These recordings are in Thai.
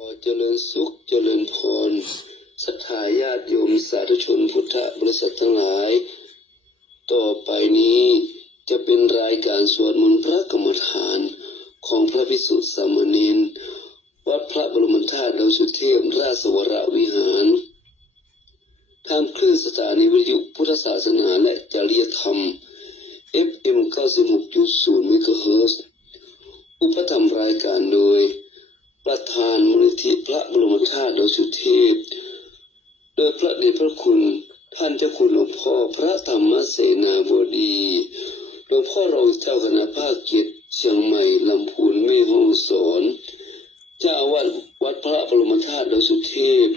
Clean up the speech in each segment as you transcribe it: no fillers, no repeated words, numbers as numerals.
ขอเจริญสุขเจริญพรศรัทธาญาติโยมสาธุชนพุทธบริษัททั้งหลายต่อไปนี้จะเป็นรายการสวดมนต์พระกรรมฐานของพระภิกษุสามเณรวัดพระบรมธาตุดอยสุเทพราชวรวิหารทางคลื่นสถานีวิทยุพุทธศาสนาและจริยธรรม FM 96.0 เมกะเฮิรตซ์อุปถัมภ์รายการโดยประธานมูลนิธิพระบรมธาตุดอยสุเทพโดยพระเดชพระคุณท่านเจ้าคุณหลวงพ่อพระธรรมเสนาบดีหลวงพ่อรองเจ้าคณะภาค7เชียงใหม่ลำพูนแม่ฮ่องสอนเจ้าอาวาสวัดพระบรมธาตุดอยสุเทพ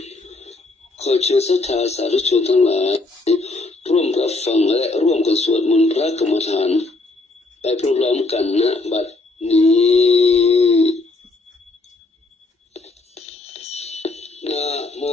ขอเชิญศรัทธาสาธุชนทั้งหลายร่วมรับฟังและร่วมกันสวดมนต์พระกรรมฐานไปพร้อมๆกันณบัดนี้นะโม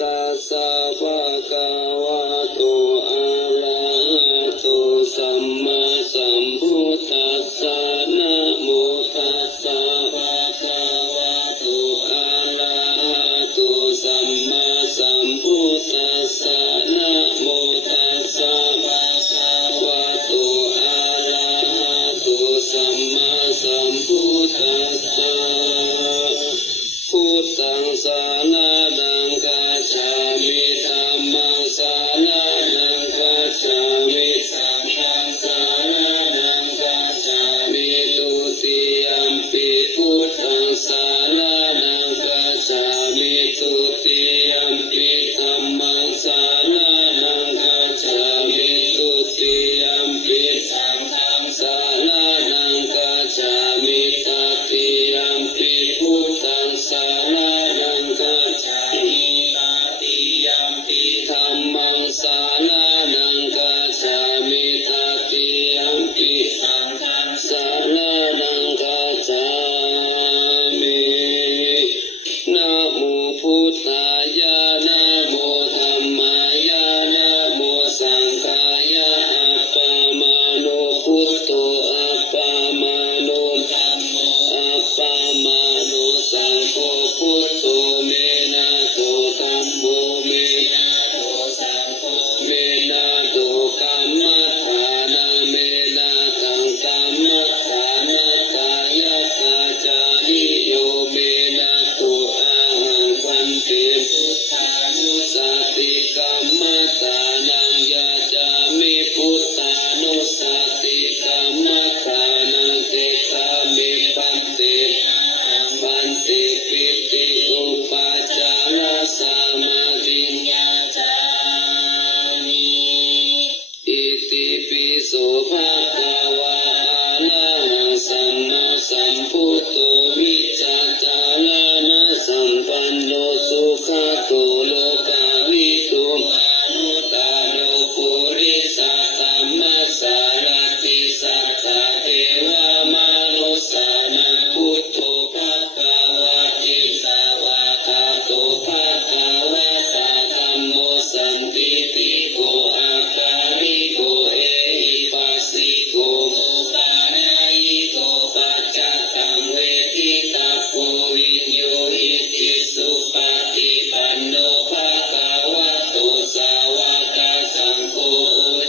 ตัสสะภะคะวะโตอะระหะโตสัมมาสัมพุทธัสสะนะโมตัสสะภะคะวะโตอะระหะโตสัมมาสัมพุทธัสสะนะโมตัสสะภะคะวะโตอะระหะโตสัมมาสัมพุทธัสสะพุทธังสารนังกัจฉามิธัมมังสารนังกัจฉามิสังฆังสารนังกัจฉามิตุติยัมปิพุทธังสารนังกัจฉามิตุติยัมปิธัมมังสารนังกัจฉามิตุติยัมปิสังฆังสารนังกัจฉามิตติยัมปิพุทธังสารนังกัจฉามิตติยัมปิธัมมังสารนังกัจฉามิตติยัมปิสังฆังสารนังกัจฉามินะโมพุทธายะนะโมธัมมายะนะโมสังฆายะอัปปมาโนพุทโธอัปปมาโนธัมโมอัปปมาโนสังโฆพุทโธเมนะโตธัมโมเมนะโตสังโฆเมนะโตกัมมัฏฐานะเมนะตังกัมมัฏฐานะกายกาจาริโยเมนะโตอะหังคันติพุทธานุสติกัมมัฏฐานังยาจามิพุทธานุสติกัมมัฏฐานังเตตามิปันติปันติปิติอุปาจาระสมาธิญาจามิอิติปิโสภะคะวะอะระหังสัมมาสัมพุทโธวิจาจารณะสัมปันโนสุขโตโลกาวิทูอนุตตโรปุริสตัมมัสสารติสัทธาเทวมนุสสานังพุทโธภะคะวะติสาวะคาโตภะคะวะตาธัมโมสันติติโกอาการิโกเอหิปัสสิโกโมคานายิโกปัจจตังเวทิตาโพวิญโยอิติสุปฏิปันโนภะคะวะโตสาวกสังโฆ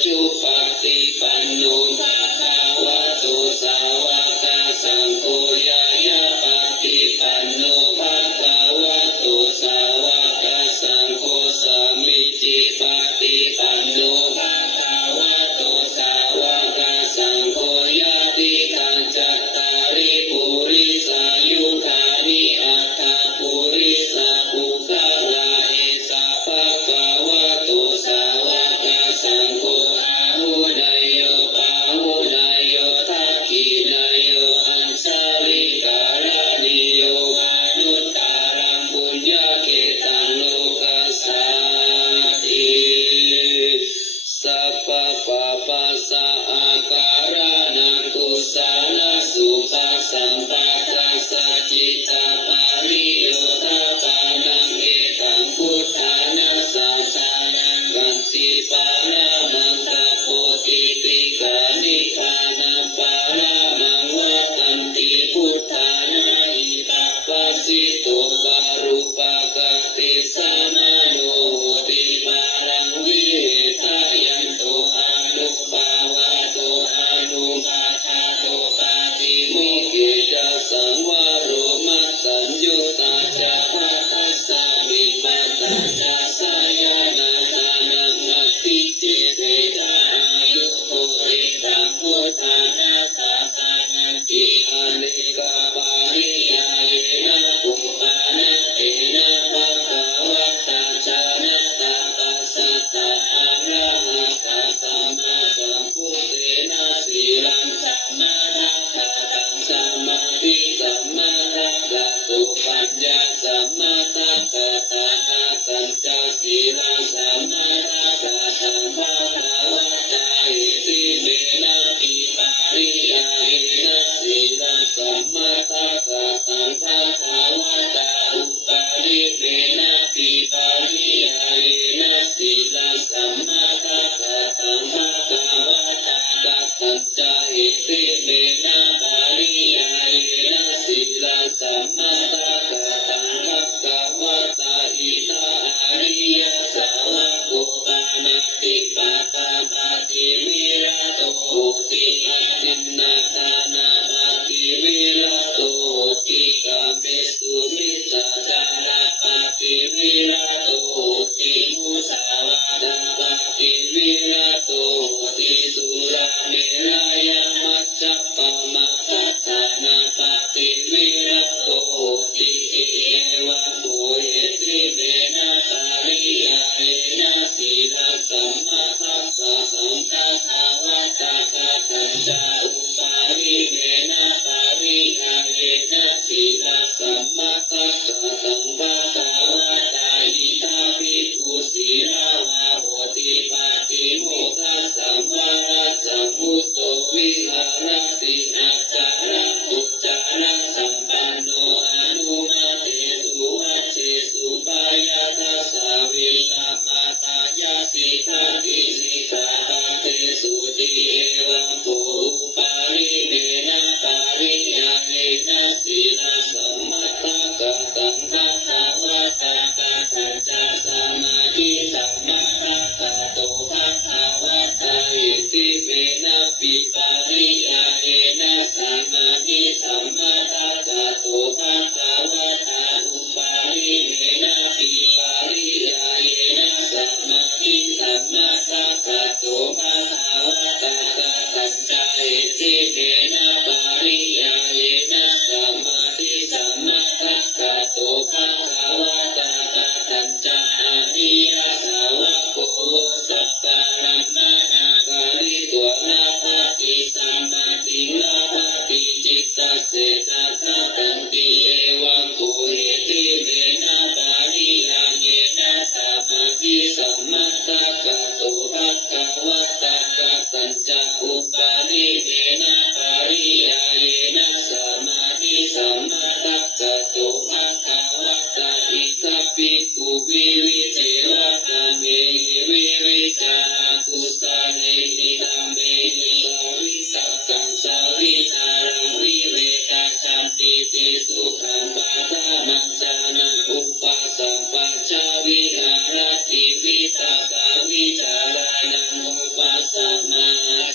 จุปฏิปันโนภะคะวะโตสาวกสังโฆยายาปฏิปันโนภะคะวะโตสาวกสังโฆสามิจิปฏิปันโนภะคะวะโตสาวกสังโฆยะติตังจัตตาริปุริสายุคานิอัตถปุริสาภูคาลาเอสาภะคะวะโตสาวกสังโฆอาหุนายโยปาหุนายโยทักขินายโยอัญชาลิการานิโยอนุตตรังปุญญเกตังโลกัสสาติ สีลสัมมาทัฏฐะสัมภะคะวะตาอิติเมนะปิปาริยาเยนะสีลสัมมาทัฏฐะสัมภะคะวะตาอุปาริเมนะปิปาริยาเยนะสีลสัมมาทัฏฐะสัมภะคะวะตากัตถัญจาอิติเมนะปาริยาเยนะสีลสัมมาทัฏฐะสัมภะคะวะตาอิทาอริยสาวกปานาติปาตาปาติวิรัตโหติอาทินนาทานาปาติวิรัตโหติกาเมสุมิจจาจาราปาติวิรัตโหติมุสาวาทาปาติวิรัตโหติสุราเมรยมัจจปปมาทัฏฐานาปาติวิรัตโหติอิเอวะโหเอติเมนะปาริยาเยนะสีลสัมมาทัฏฐะสัมภะคะวะตากัตถัญจาอุปาริเมนะปาริยาเยนะสีลสัมมาทัฏฐะสัมภะคะวะตาอิทาภิกขุสีลาวาโหติปาติโมกขสัมวาระสัมพุตโตวิหารติอาจาระปุจจาระสัมปันโนอนุมาเตสุวัจเจสุปายาทัสสาวิตามาตายาสิทาติสิกขาปะเทสุติเอวังโภอุปาริเมนะปาริยาเยนะสีลสัมมาทัฏฐะสัมภะคะวะตากัตถัญจาสมาธิสัมมาทัฏฐะโตภะคะวะตาอิติเมนะปิปาริยาเยนะสมาธิสัมมาทัฏฐะโตภะคะวะตาอุปาริเมนะปิปาริยาเยนะสมาธิสัมมาทัฏฐะโตภะคะวะตากัตถัญจาอิติเมนะปาริยาเยนะสมาธิสัมมาทัฏฐะโตภะคะวะตากัตถัญจาอริยสาวกโกสัพพะรัมมานาคาริโกนาปฏิสัมมาติลาภติจิตตเสตัสสะตันติเอวังโคเหติเมนะปาริยาเยนะสัพพิสัมมาทัฏฐะโตภะคะวะตากัตถัญจาอุปาริเมนะปาริยาเยนะสัมาธิสัมมาทัฏฐะโตภะคะวะตาอิทัปปิกุวิวิเทวะกาเมหิวิวิจากุสาเนหิธัมเมหิสาวิสักขังสาวิจารังวิเวกขันติติสุขังปะทามัจจานังอุปสัมปัชฌาวิหารติวิตากาวิจารานังอุปสัมมา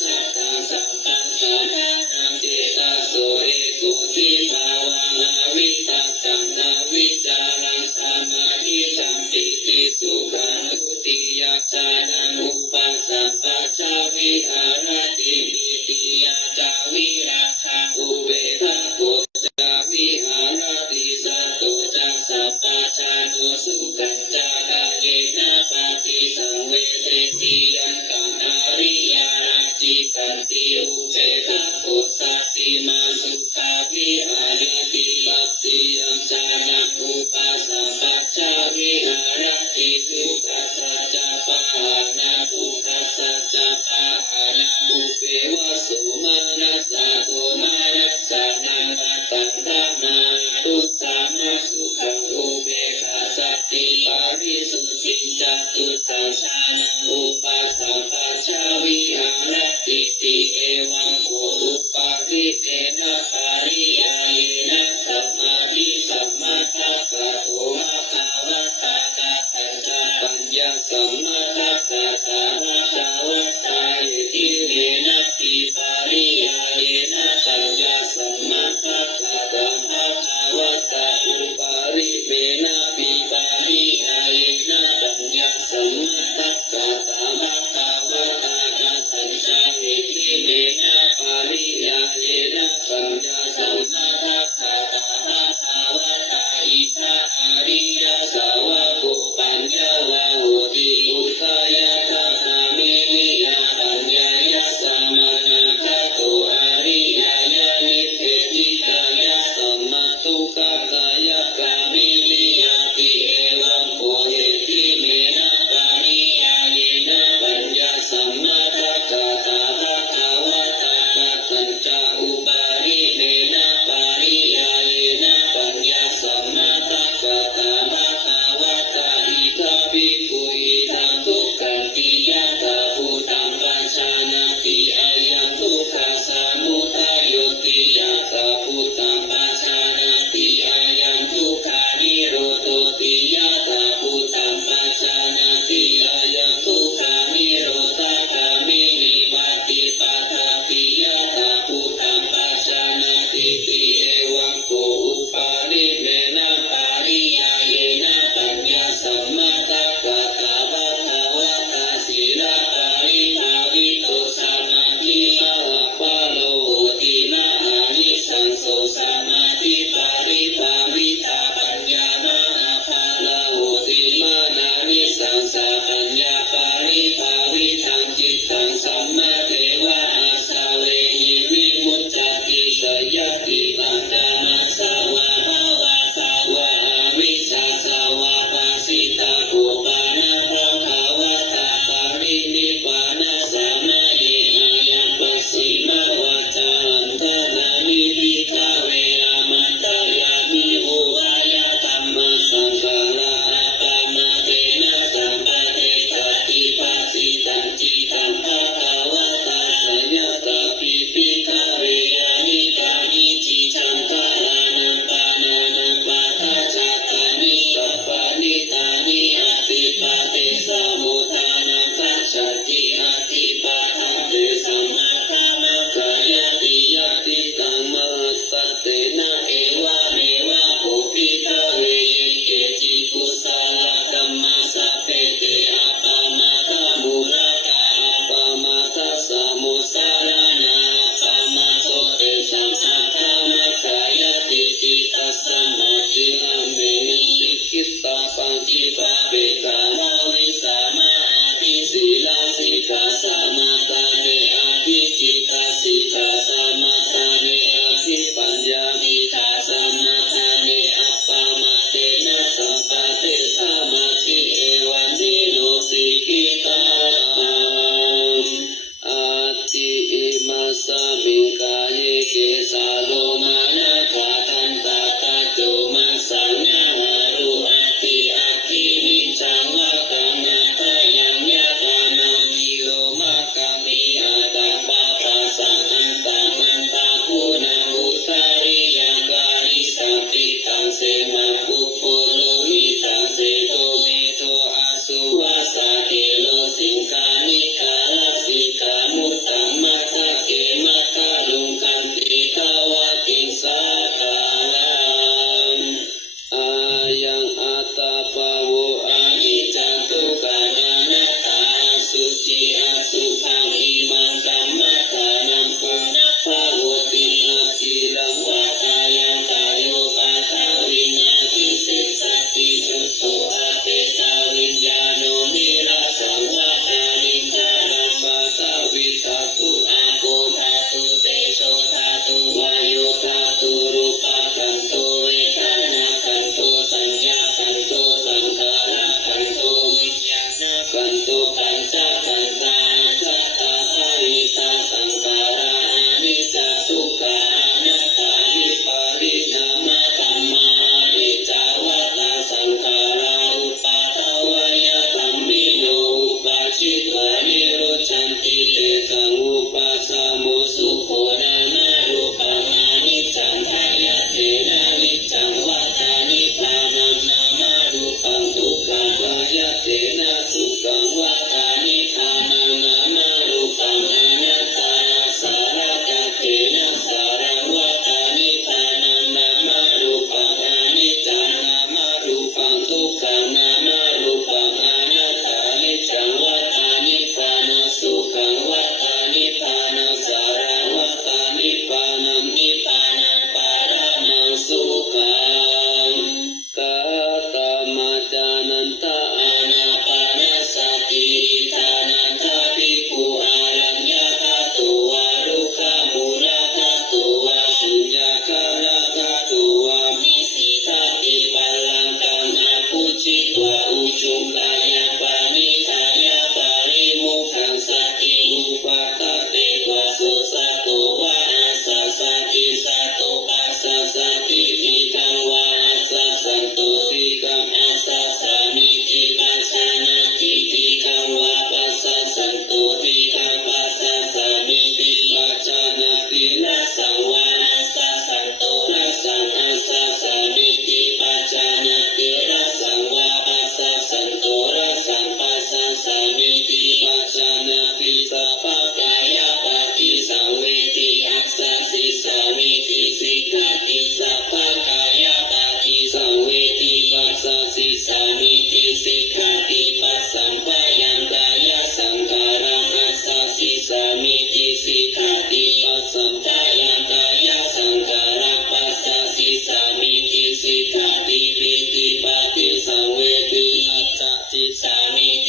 จัตตังสัมปันสานังเจตโสเอโกทิภาวังอวิตาจังนาวิจารังสมาธิสัมปิติสุขังทุติยจานังอุปสัมปัชฌาวิหารติมิติยาจาวิราคังอุเบกขาโกจาวิหารติสัตโตจักสัพพะชานุสุขังจาคาเลนะปฏิสังเวเทติยันตังอาริยาราจิกันติอุเบกขาโกสัตติมาสุขาวิหาริติปัตติยัญจานังอุปสัมปัชฌาวิหารติทุกขสัจจะปะหานาทุกขสัจจะปะหานาอุเปวะสุมานัสสะโทมานัสสะนังปะตังธรรมาทุตตามาสุขังอุเบกขาสัตติปาริสุทธิจตุตถาชานังอุปสัมปัชฌาวิหารติติเอวังโฆอุปาริเมนะปาริยาเยนะสัมมาทิสัมมาทัฏฐะโตภะคะวะตากัตถัญจาปัญญาสัมมาทัฏฐะภะคะวะตาอิติเมนะปิปาริยาเยนะปัญญาสัมมาทัฏฐะสัมภะคะวะตาอุปาริเมนะปิปาริยาเยนะปัญญาสัมมาทัฏฐะสัมภะคะวะตากัตถัญจาอิติเมนะปาริยาเยนะปัญญาสัมมาทัฏฐะสัมภะคะวะตาอิทาอริยสาวกปัญญาวะโหติอุต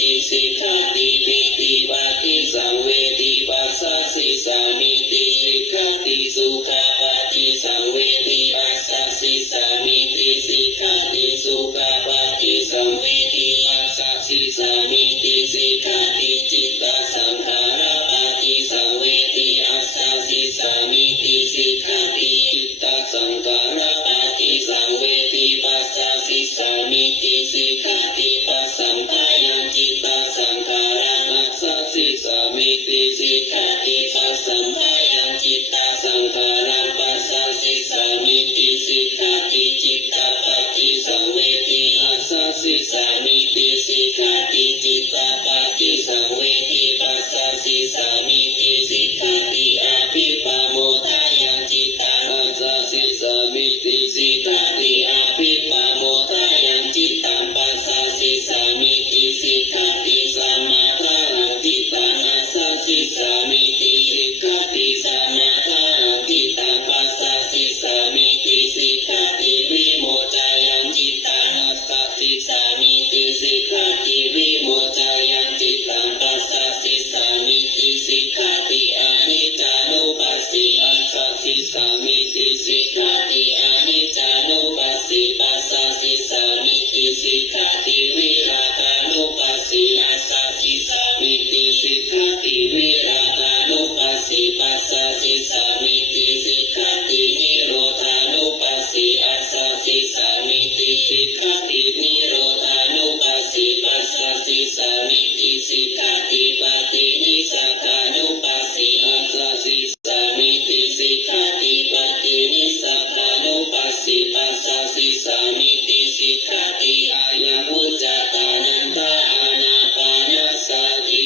ติสิกขาติปิติปาติสังเวทิปัสสะสิสามิติสิกขาติสุขาปาติสังเวทิปัสสะสิสามิติสิกขาติสุขาปาติสังเวทิปัสสะสิสามิติสิกขาติจิตตสังขาราปาติสังเวทิอัสสะสิสามิติสิกขาติจิตตสังขาราปาติสังเวทิปัสสะสิสามิติสิกขาติปัสสัมภายังจิตตสังขาราอัสสะสิสามิติสิกขาติปัสสัมภายังจิตตสังขาราปัสสะสิสามิติสิกขาติจิตตปฏิสังเวทิอัสสะสิสามิติสิกขาติจิตตปฏิสังเวทิปัสสะสิสามิติสิกขาติอภิปโมทายังจิตตอัสสะสิสามิติสิกขาติอภิปโมทายังจิตตังปัสสะสิสามิติสิกขาติสัมมาทาทิฏฐังอัสสะสิสามิติสิกขาติสัมมาทาทิฏฐังปัสสะสิสามิติสิกขาติวิโมจายังจิตตังอัสสะสิสามิติสิกขาติวิโมจายังจิตตังปัสสะสิสามิติสิกขาติอนิจจานุปัสสิอัสสะสิสามิติสิกขาติอนิจจานุปัสสิปัสสะสิสามิติสิกขาติวิราคานุปัสสิอัสสะสิสามิติสิกขาติวิราคานุปัสสิปัสสะสิสามิติสิกขาตินิโรธานุปัสสิอัสสะสิสามิติสิกขาตินิโรธานุปัสสิปัสสะสิสามิติสิกขาติปฏินิสกานุปัสสิอัสสะสิสามิติสิกขาติปฏินิสกานุปัสสิปัสสะสิสามิติสิกขาติอายังอุจจตานันตาอานาปานสติ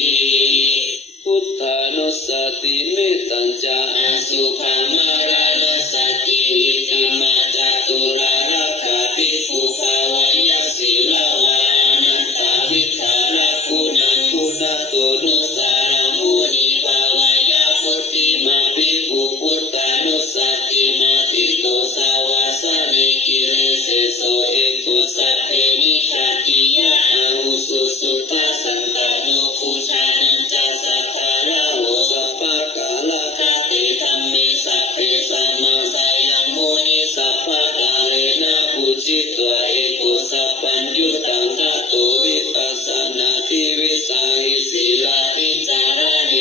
พุทธานุสติเมตตัญจาอสุภามารานุสติอิติมาจตุราราคาภิกขุภาวยศิลาวานันตาวิทาราคุณังคุณโตนุสารามุนิภาวยาพุทธิมาภิกขุพุทธานุสติมาติโตสาวาสานิกิเลเสโสเอกุสัพเพนิชาติยะอาหุสุสุตาสันตานุภูชานันจาสัทธาราโหสัพพะกาลคาเตธัมเมสัพเพสัมมาสายัมมุนิสัพพะกาเลนะปุจิตวะเอกุสัพพัญญุตังกัตโตวิปัสสนาทิวิสัยสิลาภิจารเน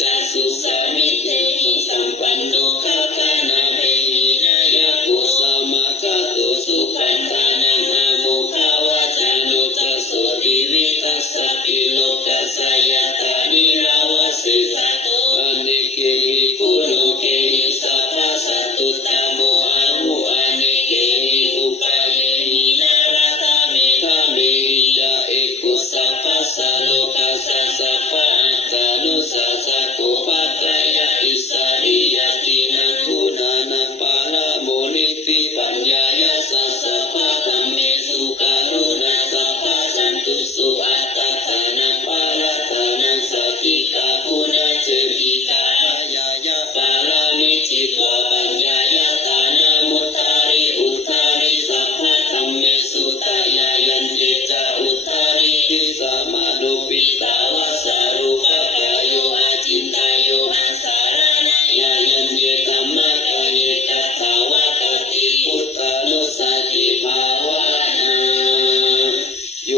จัสสุสามิเตหิสัมปันโนคาคานาเบหินายะปุสัมมาคัตโตสุขันธานังอาโมคาวาจานุตัสโสดิวิตัสสะปิโลกัสสยตานิราวะเสสะโตอเนเกหิคุโลเกหิสัพพะสัตตุตโมอาหุอเนเกหิอุปาเยหินาราธาเมฆาเมหิยะเอกุสัพพะสะโลกัสสะสัพพะอัตตานุสัสสะโกภัตตายะอิสาริยตินังคุณานัปปาลาโมนิติปัญญายะสัสสะปะธัมเมสุการุณาสัพพะสันตุสุอัตตาทานัปปาลทานังสัจจิตาปุณเจติตายายะปาลามิจิตวะปัญญายะทานามุตตาริอุตตาริสัพพะธัมเมสุตายายันเจจาอุตตาริทิสามานุปิตาวาสารุปะกายโยอาจินตายโยอาสารนายายันเยธัมมะกายตถาวะตติพุทธานุสติภาวนาโย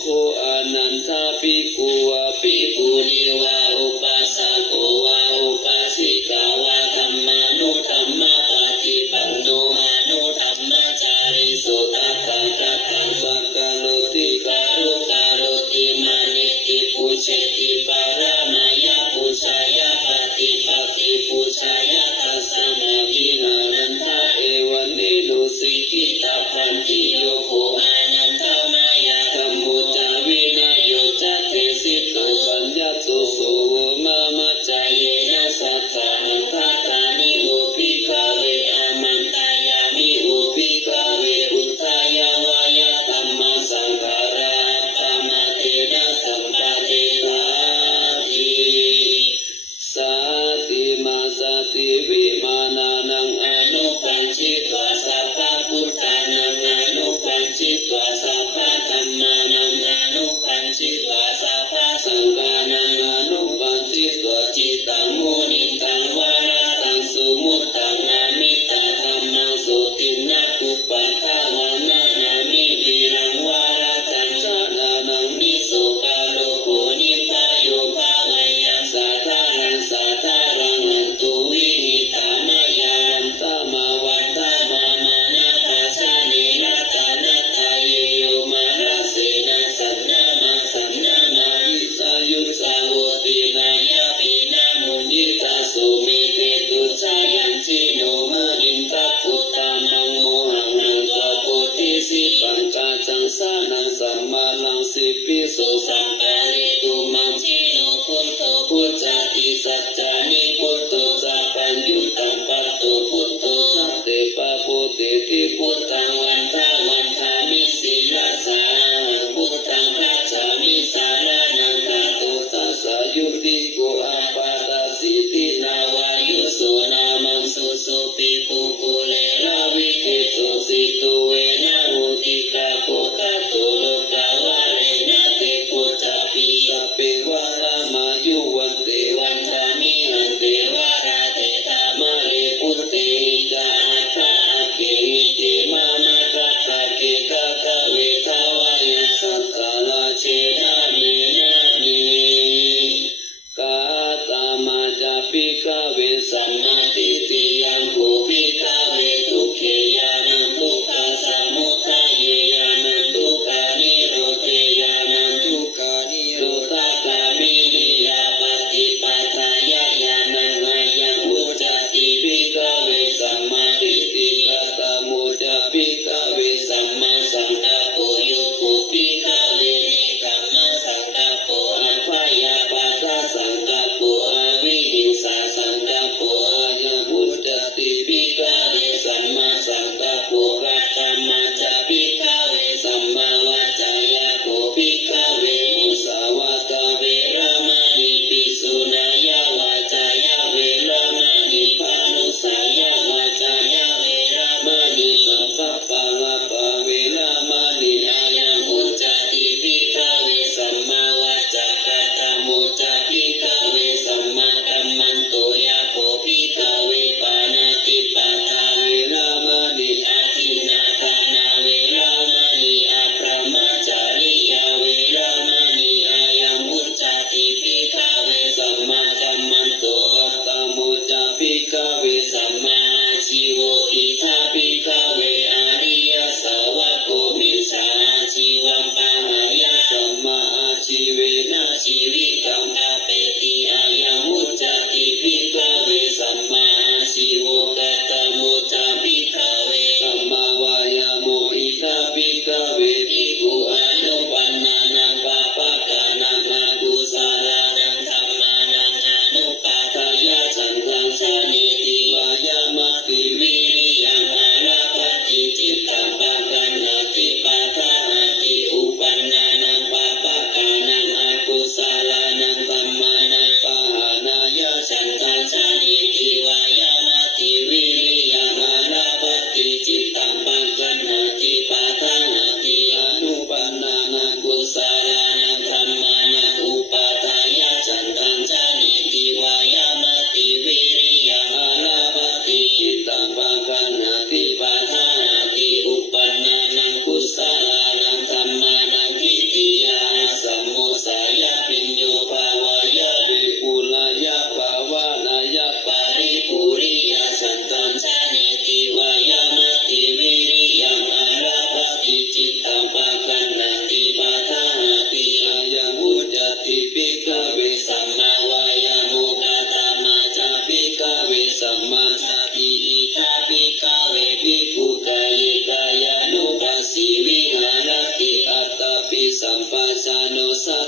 โคอนันทภิกขุวะภิกขุณีวะอุปัสสโกวะอุปัสสิกาวะธัมมานุธัมมะปฏิปันโนอนุธัมมจาริสุตัสสะตัสสะสักกะโลติการุการุติมานิติปุเชติปารามายะปุชายะปฏิปัติปุชายะทัสสะมะพินานันทะเอวันนิโนสิกิตาพันติโยโคอานันทมายะธัมโมจาวินโยจัตเตสิโตปัญญโสโส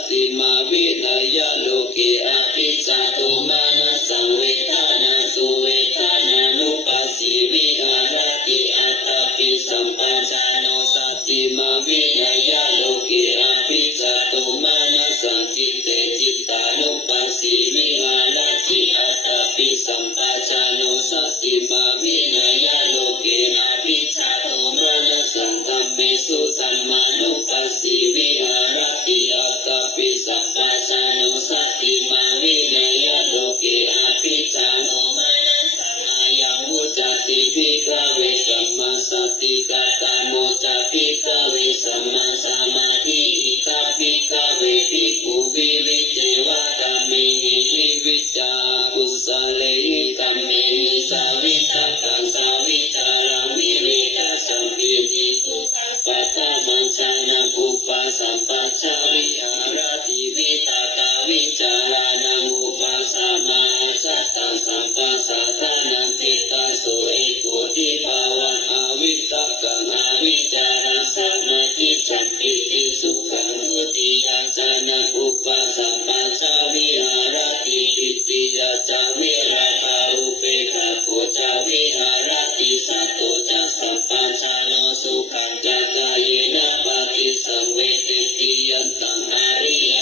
ติมาวินายาโลกิอภิจาโตมานะสังเวทนาสุเวทนานุปัสสิวิหารติอัตตปิสัมปชัญโนสติมาวินายาโลกิอภิจาโตมานะสังจิตเตจิตตานุปัสสิวิหารติอัตตปิสัมปชัญโนสติมาวินายาโลกิอภิจาโตมานะสังธัมเมสุธัมมานุปัสสิวิหารติอัตตปิสัมปชัญโนสติมาวินายาโลกิอภิจาโตมานะสังอายังวุจติภิกขเวสัมมาสติกตาโมจภิกขเวสัมมาสมาธิอิทาภิกขเวภิกขุวิริเจวะธัมเมหิวิวิจากุสเลหิธัมเมหิสาวิทัพพังสาวิจารังวิเรกสัมปิติสุขังปัตตมัญชานะอุปสัมปัชฌาวิหารติวิตากาวิจารานังอุปสัมมาสัตตสัมปัสสะทานังทิตตโสเอโกทิภาวันอวิตกังอวิจารังสัมมาทิจัมปิติสุขังทุติยจานะอุปสัมปัชฌาวิหารติติติยจาวิราคะอุเปกขาโคจาวิหารติสัตโตจัสสัมปัชฌาโนสุขังจัตตายเนะปฏิสังเวทิติยันตังอริย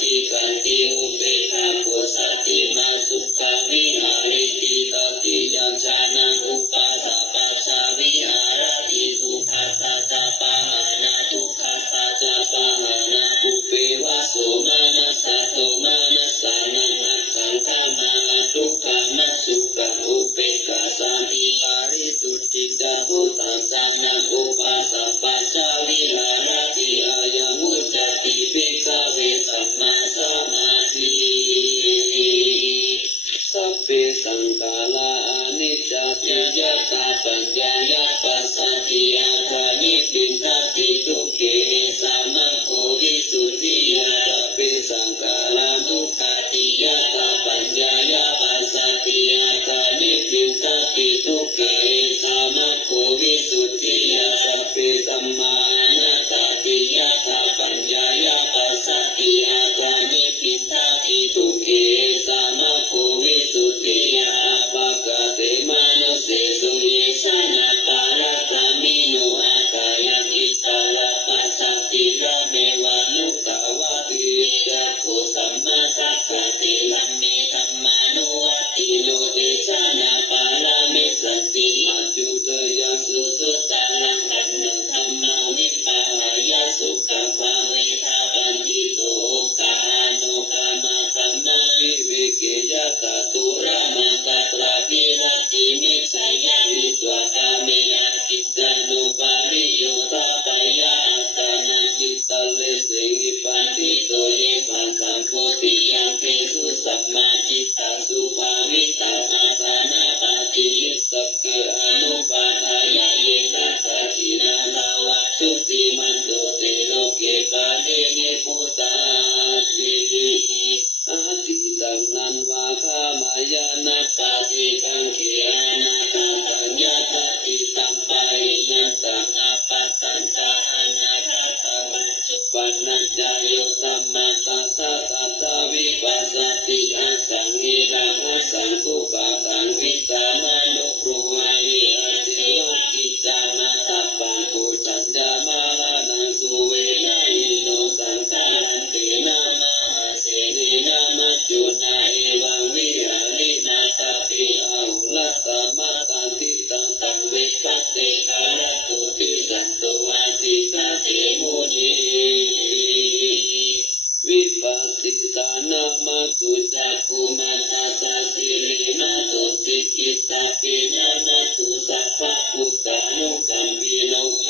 ติกันติอุเปกขาโคสัตติมาสุขังวิหาริติตติยัญชานังอุปสัมปัชฌาวิหารติสุขัสสะจปะหานะทุกขัสสะจปะหานะปุเปวะโสมานัสสะโตมานัสสานังอัตถังฆามาทุกขามัสสุขังอุเปกขาสัมภิปาริสุทธิกาภูตังจานังอุปสัมปัชฌาวิหารติอายังมุจติภิกขเวสัมมาสมาธิสัพเพสังฆาราอนิจจติยัตตาปัญญายาปัสสติอาคานิปินทติทุกเขสัมมาโควิสุทธิยาสัพเพสังฆาราทุกขติยัตตาปัญญายาปัสสติอาคานิปินทติทุกเขสัมมาโควิสุทธิยาสัพเพธัมมานัตติยัตตาปัญญายาปัสสติอาคานิปินทติทุกเขสัมมาโควิสุทธิยาปะกะเตมานุเสสุเยชนะปาระกามิโนอาตายังอิตาลปัสสติระเมวานุตาวะติจักขุสัมมาทัคคติลัมเมธัมมานุวัตติโนเดชนะปาระเมสติมัจจุตยังสุสุตตังอันนังธัมมาวิปะหายาสุขภาเวทาปันติโตกาโนกามะธัมมาวิเวเกยตตุระมัตตราภิรติมิสยามิตวะกาเมยติตานุปาริโยตาปยาตานังจิตตเลสิงิปันติโตเยสังสัมโพธิยังเปสุสัมมาจิตตาสุภาวิตาอาตานาปาติยิตตะเกอนุปาทายะเยตัสสะทินาสาวะชุติมันโตเตโลเกปาเดเนพุตตาติอาทิตังนันวาคามายานาปาติกังเขอานาคาตัญญาตติตัมปะหินัตตังอาปัตตัญจาอนาคาตังจุปันนัญจายโยธัมมาสัทธะสัทธาวิปัสสติอัสสังหิรังอัสสังคุปะตังวิตามานุปรุหะหิอัตถิโยกิจามาทัปปังปุจันจามาลานังสุเวนะอิโนสังฆารันเตนะมหาเสนีนะมัจจุนาเอวังวิหารินาตาปิอาหุลัตตมาตันติตังตังเวปัตเตกาลตุติสันโตอาทิตาเตมุนีวิปัสสิตานามาตุจักขุมาตัสสะสิริมาตุสิกิตาปินามาตุสัพพะพุทธานุกัมปิโนเว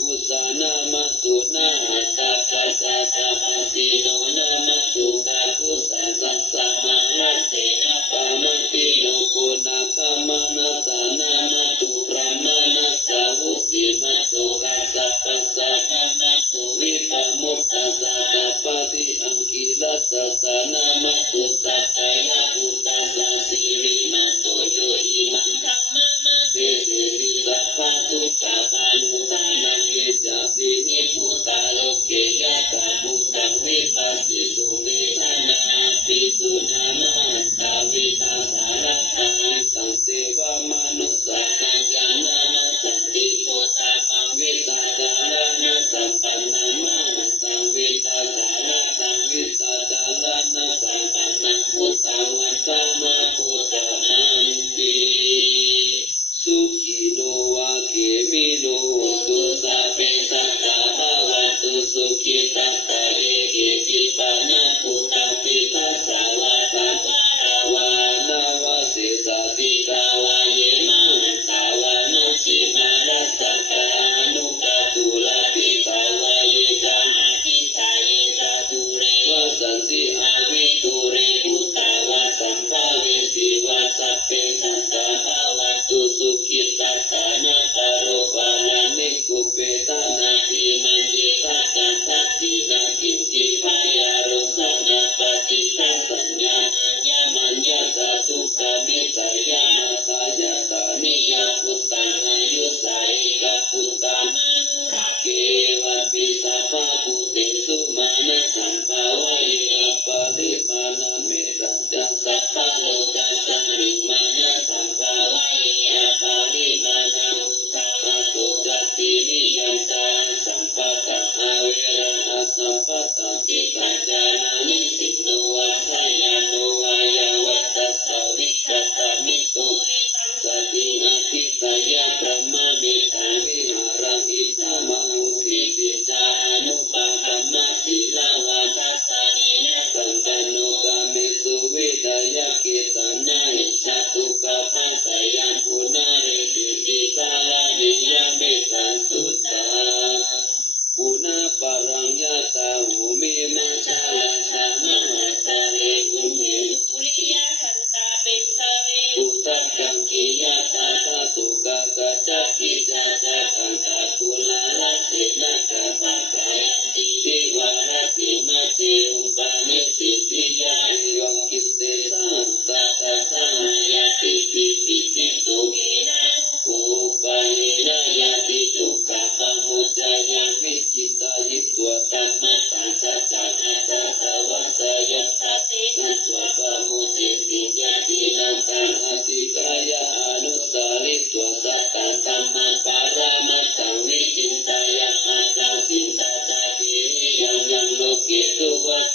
อุสานามาตุนาหัตถะคัสสะตาปัสสิโนนามาตุกาคุสัสสะสัมมาหัตเถนะปามาปิโนโกนาคามานัสสานามาตุพระมานัสสะวุสิมาตุกัสสะปัสสะนามาตุวิปะมุตตัสสะตปะติอังกิลัสสะสานามาตุสัตตยะพุทธัสสะสิริมาตุโยอิมังธัมมานะเทสิสิสัพพะทุกขะป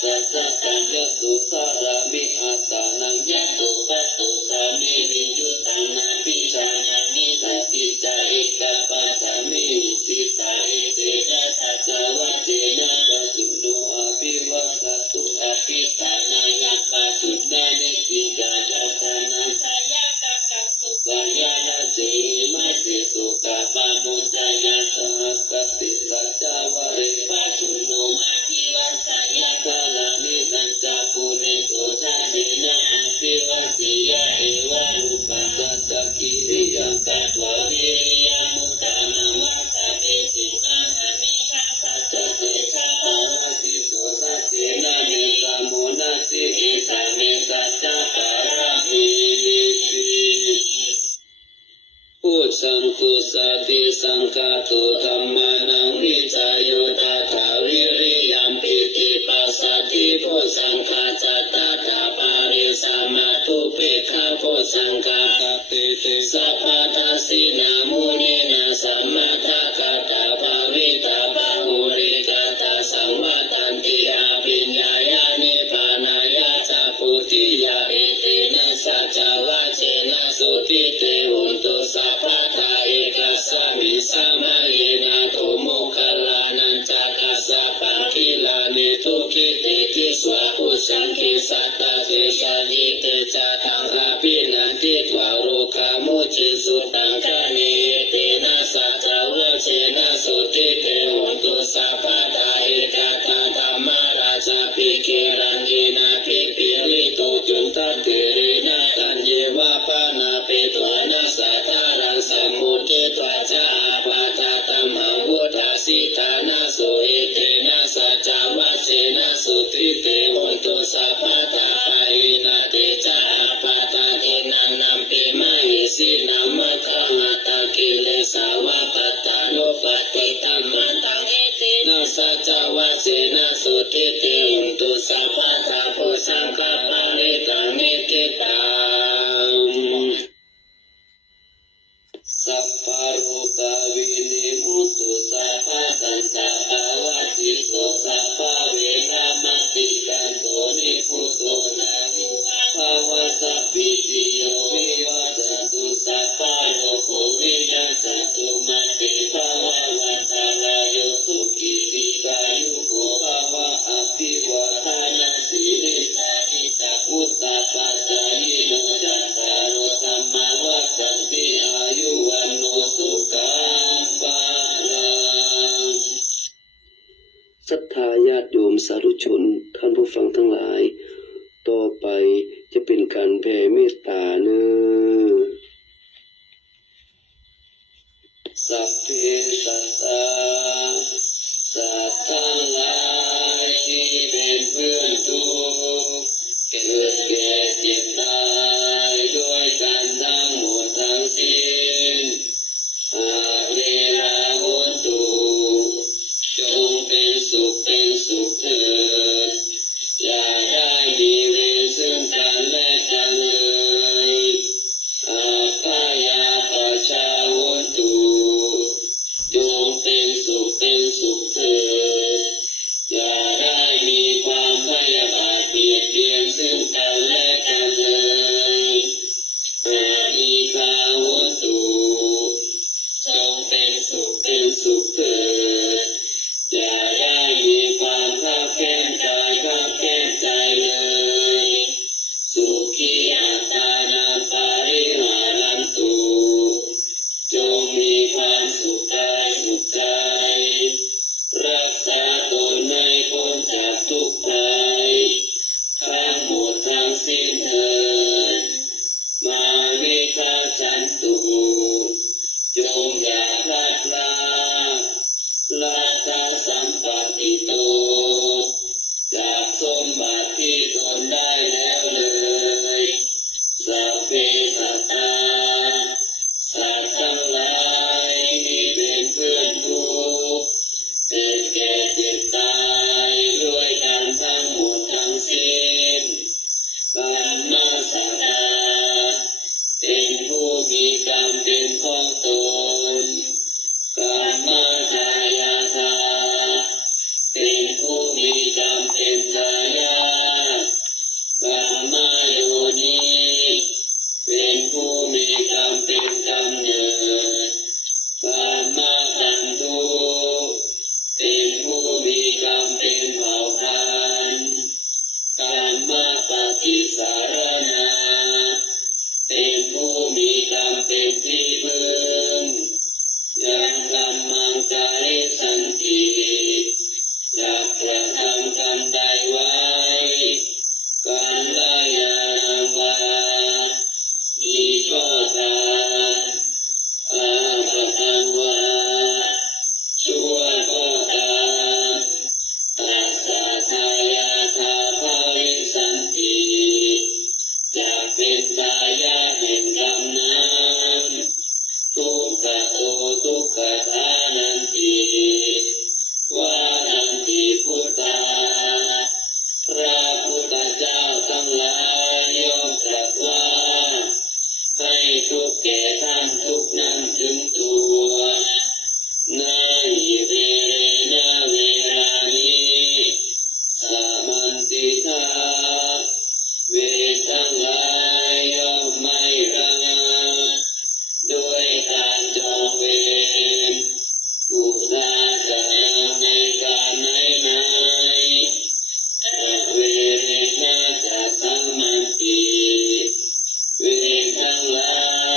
สัจตังยตุสารามิอัตตานังยตุปัตตุสามิวิยุตตังนาปิชานังนิทัสสิจาเอกปัจจามิสิตาเอเตนะทัจจาวะเจนะตัสสุโนอภิวัสตุอภิตานายัคคาสุนานิติกาจัสนาสยะกัสสุกายานาเจมัสสิสุกาปามุจายาสหัสสติสัจจาวะเรปัสสุโนมาภิวัสยะกาลานินันจาปุเรโตชาเจนะอภิวัสยะเอวะรุปัสสัจจกิริยังกัตวะวิริยมุตตะมังวัสสะเปสินานามิทัสสะจเตชะภาวะสิโสสัจเจนะเมสะโมนะติอิตาเมสัจจปารามิพุทธังคุสาติสังฆาตุธัมมานังวิจายุตถาวิริยัมปิติปัสสติพุทธังฆาจตถาปาริสัมมาทุเปกขาพุทธังฆาเตเตสัพพทัสสินามุนีนาสัมมาทัคคาตาภาวิตาภาหุริกาตาสังวัตันติอาภิญญายานิพานายาสาปุติยาเอเตนะสัจจวะเชนะสุติเตหุนตุสัพพทาเอกสามิสัมมาเยนะโตโมคคัลลานันจักขัสสะปังคิลานิทุกิติกิสวะอุชังคิสัตตะเทชายิเตจาตังอาภินันติตวารุคามุจิสุตังคานิเตนะสัจจวะเชนะสุติเตหุนตุสัพพทาเอกตาธัมมาราชาภิกขิรัญญินาภิกขิริโตจุนตัตติรินะตัญเยวะปานาเปตวานะสัทธารังสัมมุทิตวาจาปาจาตัมมังวุฒาสิทานาโสเอเตนะสัจจวะเชนะสุติเตหุนตุสัพพทาปาหินาเตจาปาตาเทนังนัมปิมะหิสินัมมะคะหะตะกิเลสาวะปัตตานุปัตติตัมมันตังเอเตนะสัจจวะเชนะสุติเตหุนตุสัพพทาโพสังฆปาริตังนิติตังสัพพะโรกาวินิมุตตุสัพพะสันตะภาวะจิตโตสัพพะเวรามติกันโตนิพุตโตนาหุภาวะสัพพิติโยวิวัสสันตุสัพพะโลกโควินัสสันตุมาเตภาวะวันตาลายโยสุขิติกายุโกภาวะอภิวาทานาสิริสานิจักขุตตาปัจจายิโนจัตตารโอธรรมวัฏฏันติอายุวันโนสุขังภาลังศรัทธาญาติโยมสาธุชนท่านผู้ฟังทั้งหลายต่อไปจะเป็นการแผ่เมตตาเนื้อสัพเพสัตตาสัตว์ทั้งหลายที่เป็นเพื่อนทุกข์เกิดแก่เจ็บตายด้วยกันทั้งหมดทั้งสิ้นเวลาพ้นทุกข์จงเป็นสุขเถิดอย่าได้มีเวรซึ่งกันและกันเลย ติสารนาเป็นผู้มีกรรมเป็นที่พึ่งยังกรรมังกายสันติจักกระทำกรรมใดไว้การลายาวาดีก็ตามอาภัพวาชั่วก็ตามตัสสะทายาทาภาวิสันติจะเป็นกายะแห่งกรรมนั้นทุกขโตทุกขทานันติวานันติพุทธาพระพุทธเจ้าทั้งหลายย่อมตรัสว่าให้ทุกข์แก่ท่านทุกข์นั้นถึงตัวนาหิเวเรนะเวรานิสามันติทาเวททั้งหลายย่อมไม่ระงับด้วยการจองเวรอุทาจาในการไหนเวเรนะจะสัมมันติเวรทั้งหลา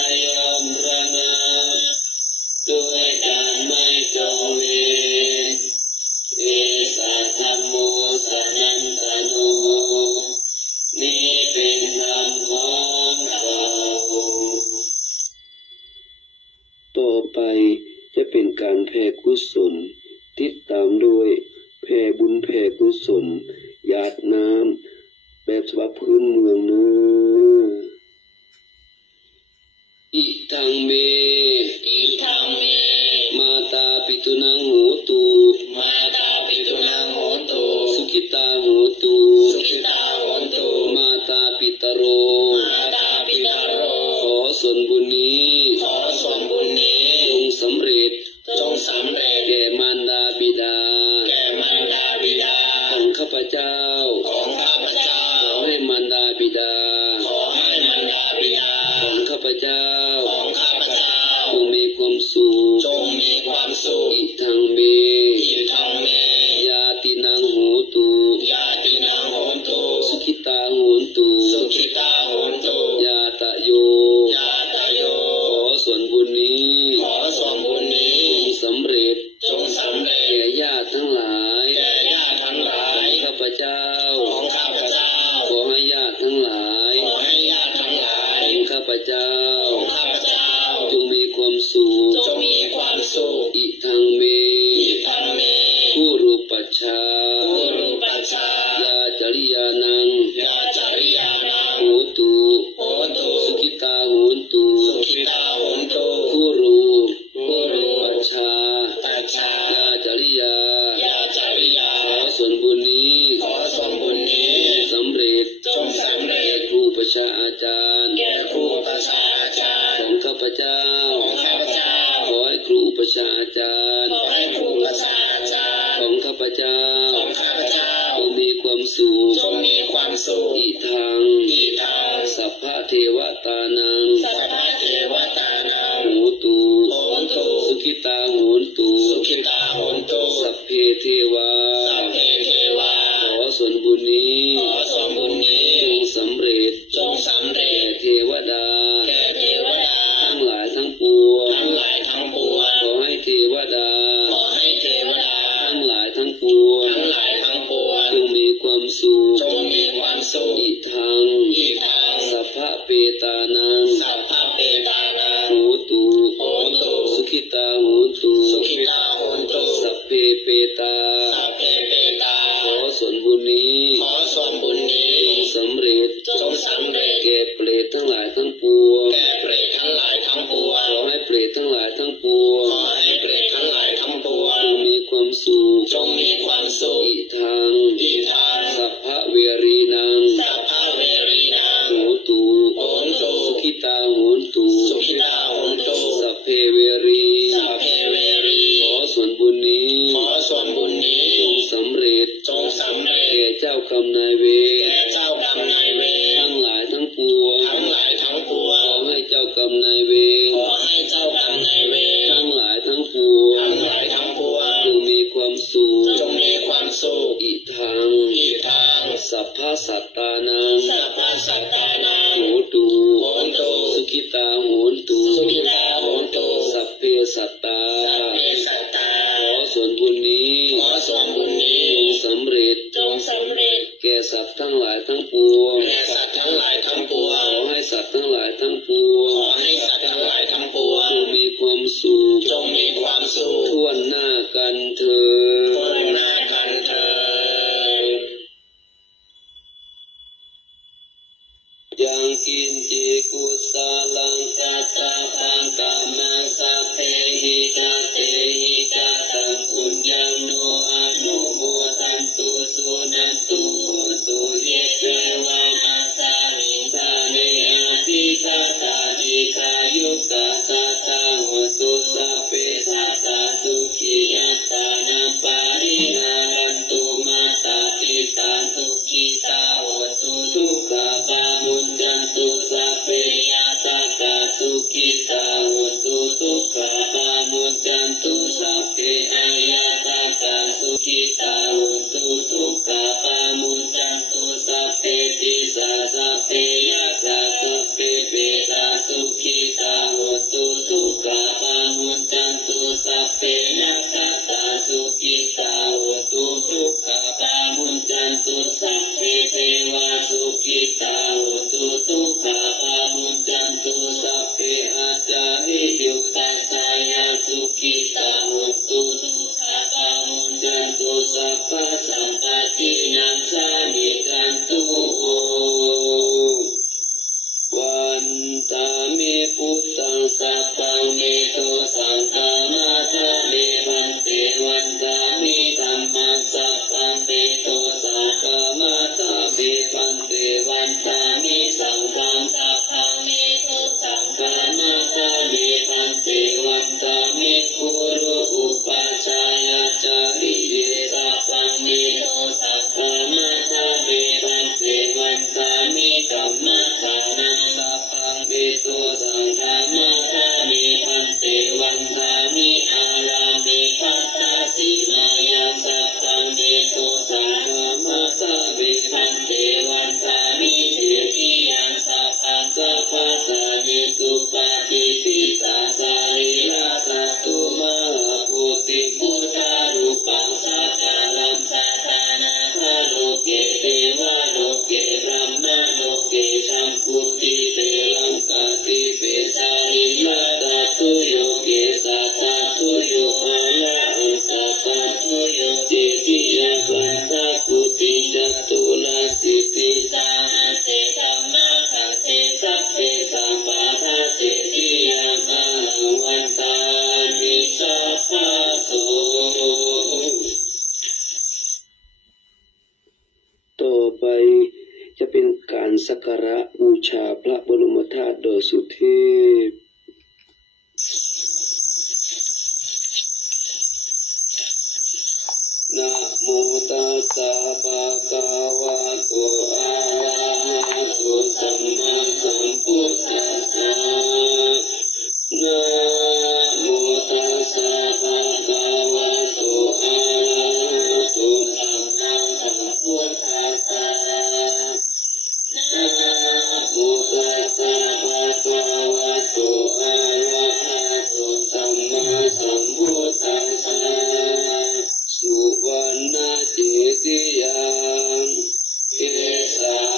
ยย่อมระงับด้วยการไม่จองเวรเอสะธัมโมสนันตโนนี้เป็นธรรมของเราต่อไปจะเป็นการแผ่กุศลติดตามด้วยแผ่บุญแผ่กุศลหยาดน้ำแบบฉบับพื้นเมืองเนื้ออิทังเมอิทังเมมาตาปิตุนังโหตุมาตาปิตุนังโหตุสุขิตาโหตุสุขิตาโหตุมาตาปิตโรมาตาปิตโรขอส่วนบุญนี้ขอส่วนบุญนี้จงสำเร็จจงสำเร็จแก่มารดาบิดาแก่มารดาบิดาของข้าพเจ้าของข้าพเจ้าขอให้มารดาบิดาขอให้มารดาบิดาของข้าพเจ้าของข้าพเจ้าจงมีความสุขจงมีความสุขอิทังเมอิทังเมยาตินังโหตุยาตินังโหตุสุขิตาโหตุสุขิตาโหตุยาตะโยยาตะโยขอส่วนบุญนี้ขอส่วนบุญนี้จงสำเร็จจงสำเร็จแก่ญาติทั้งหลายแก่ญาติทั้งหลายของข้าพเจ้าของข้าพเจ้าขอให้ญาติทั้งหลายขอให้ญาติทั้งหลายของข้าพเจ้าของข้าพเจ้าจงมีความสุขจงมีความสุขอิทังเมอิทังเมผู้รูปัชฌาผู้รูปัชฌายาจริยานังยาจริยานังโหตุโหตุสุขิตาโหตุสุขิตาโหตุผู้รูปัชฌาปัชฌายาจริยายาจริยาขอส่วนบุญนี้ขอส่วนบุญนี้สำเร็จจงสำเร็จครูประชาอาจารย์แก่ครูประชาอาจารย์ของข้าพเจ้าของข้าพเจ้าขอให้ครูประชาอาจารย์ขอให้ครูประชาอาจารย์ของข้าพเจ้าของข้าพเจ้าจงมีความสุขจงมีความสุขอิทังอิทังสัพพะเทวตานังสัพพะเทวตานังโหตุโหตุสุขิตาโหตุสุขิตาโหตุสัพเพเทวาสัพเพเทวาขอส่วนบุญนี้ขอส่วนบุญนี้จงสำเร็จจงสำเร็จแก่เทวดาแก่เทวดาทั้งหลายทั้งปวงทั้งหลายทั้งปวงขอให้เทวดาขอให้เทวดาทั้งหลายทั้งปวงทั้งหลายทั้งปวงจงมีความสุขจงมีความสุขอิทังอิทังสัพพะเปตานังสัพพะเปตานังโหตุโหตุสุขิตาโหตุสุขิตาโหตุสัพเพเปตาสัพเพเปตาขอส่วนบุญนี้ขอส่วนบุญนี้จงสำเร็จจงสำเร็จแก่เปรตทั้งหลายทั้งปวงแก่เปรตทั้งหลายทั้งปวงขอให้เปรตทั้งหลายทั้งปวงขอให้เปรตทั้งหลายทั้งปวงจงมีความสุขจงมีความสุขอิทังอิทังสัพพะเวรีนังสัพพะเวรีนังโหตุโหตุสุขิตาโหตุสุขิตาโหตุสัพเพเวรีสัพเพเวรีขอส่วนบุญนี้ขอส่วนบุญนี้จงสำเร็จจงสำเร็จแก่เจ้ากรรมนายเวรแก่เจ้ากรรมนายเวรทั้งหลายทั้งปวงทั้งหลายทั้งปวงขอให้เจ้ากรรมนายเวรขอให้เจ้ากรรมนายเวรทั้งหลายทั้งปวงทั้งหลายทั้งปวงจงมีความสุขจงมีความสุขอิทังอิทังสัพพะ สัตตานัง สัพพสัตตานัง โหตุ โหตุ สุขิตาโหนตุ สุขิตาโหตุ สัพเพสัตตา สัพเพสัตตา ขอส่วนบุญนี้ ขอส่วนบุญนี้ จงสำเร็จ จงสำเร็จ แก่สัตว์ทั้งหลายทั้งปวง แก่สัตว์ทั้งหลายทั้งปว ข ง อให้สัตว์ทั้งหลายทั้งปว ข ง อให้สัตว์ทั้งหลายทั้งปวง จงมีความสุข จงมีความสุข ทั่วหน้ากันเถิด ทั่วหน้ากันเถิด ยังกินจิกุสาลังกัจจปังกามาสัพเพหิตาเตหิตาตังปุญญังโนอนุโมทันตุสุนันตุโหตุเยเตวะมัสสามิทาเนอธิคาตาดิคายุกาสัตตาโหตุสัพเพสัตตาสุขียัตตานัปาริหารันตุมาตาปิตาสุขีตาโหตุทุกขปามุญญันตุสัพเพยะตากาสุขิตาโหตุทุกขปามุญญันตุสัพเพอายะตากาสุขิตาโหตุทุกขปามุญญันตุสัพเพติสาสัพเพยะตาสัพเพเปตาสุขิตาโหตุทุกขปามุญจันตุสัพเพนักขตาสุขิตาโหตุทุกขปามุญจันตุสัพเพเทวาสุขิตาโหตุทุกขปามุญจันตุสัพเพอาจาริยุคตัสสายาสุขิตาโหตุทุกขปามุญจันตุสัพพสัมปตินังสามิจันตุวันตามิพุทธังสัพพังเมโตสังฆามาทะเมพันเตวันตามิธัมมังสัพพังเมโตสังฆามาทะเมพันเตวันตามิสังฆังสัพพังเมโตสังฆามาทะเมพันเตวันตามิคุรุอุปัชฌายาจาริเยสัพพังเมโตสังฆามาทะเมพันเตวันตามิธัมมังทานังสัพพังเมโตสังฆามาทะเมพันเตวันตามิอารามิพัตตาสิมายังสัพพังเมโตสังฆามาทะเมพันเตวันตามิเทกิยังสัพพังสัพพะตานิสุปฏิปิตาสาริลาตตุมหาภูติพุทธารูปังสักการังสัทธานาคาโลเกเทวะโลเกบรหมโลเกชัมพุติเตลังกาติเปสาริลาตตุโยเกสัตตุโยอาลาอังสัตตุโยเตติยังปะตะกุติจัตุลาสิติสาหัสเตธัมมาคันเตสัพเพสัมปะทะเจติยังอาวันตามิสัพพะโต ต่อไปจะเป็นการสักการะบูชาพระบรมธาตุโดยสุเทพนะโมตัสสะภะคะวะโตอะระหะโตสัมมาสัมพุทธัสสะนะโมตัสสะภะคะวะโตอะระหะโตสัมมาสัมพุทธัสสะนะโมตัสสะภะคะวะโตอะระหะโตสัมมาสัมพุทธัสสะสุวรรณเจติยังเกสา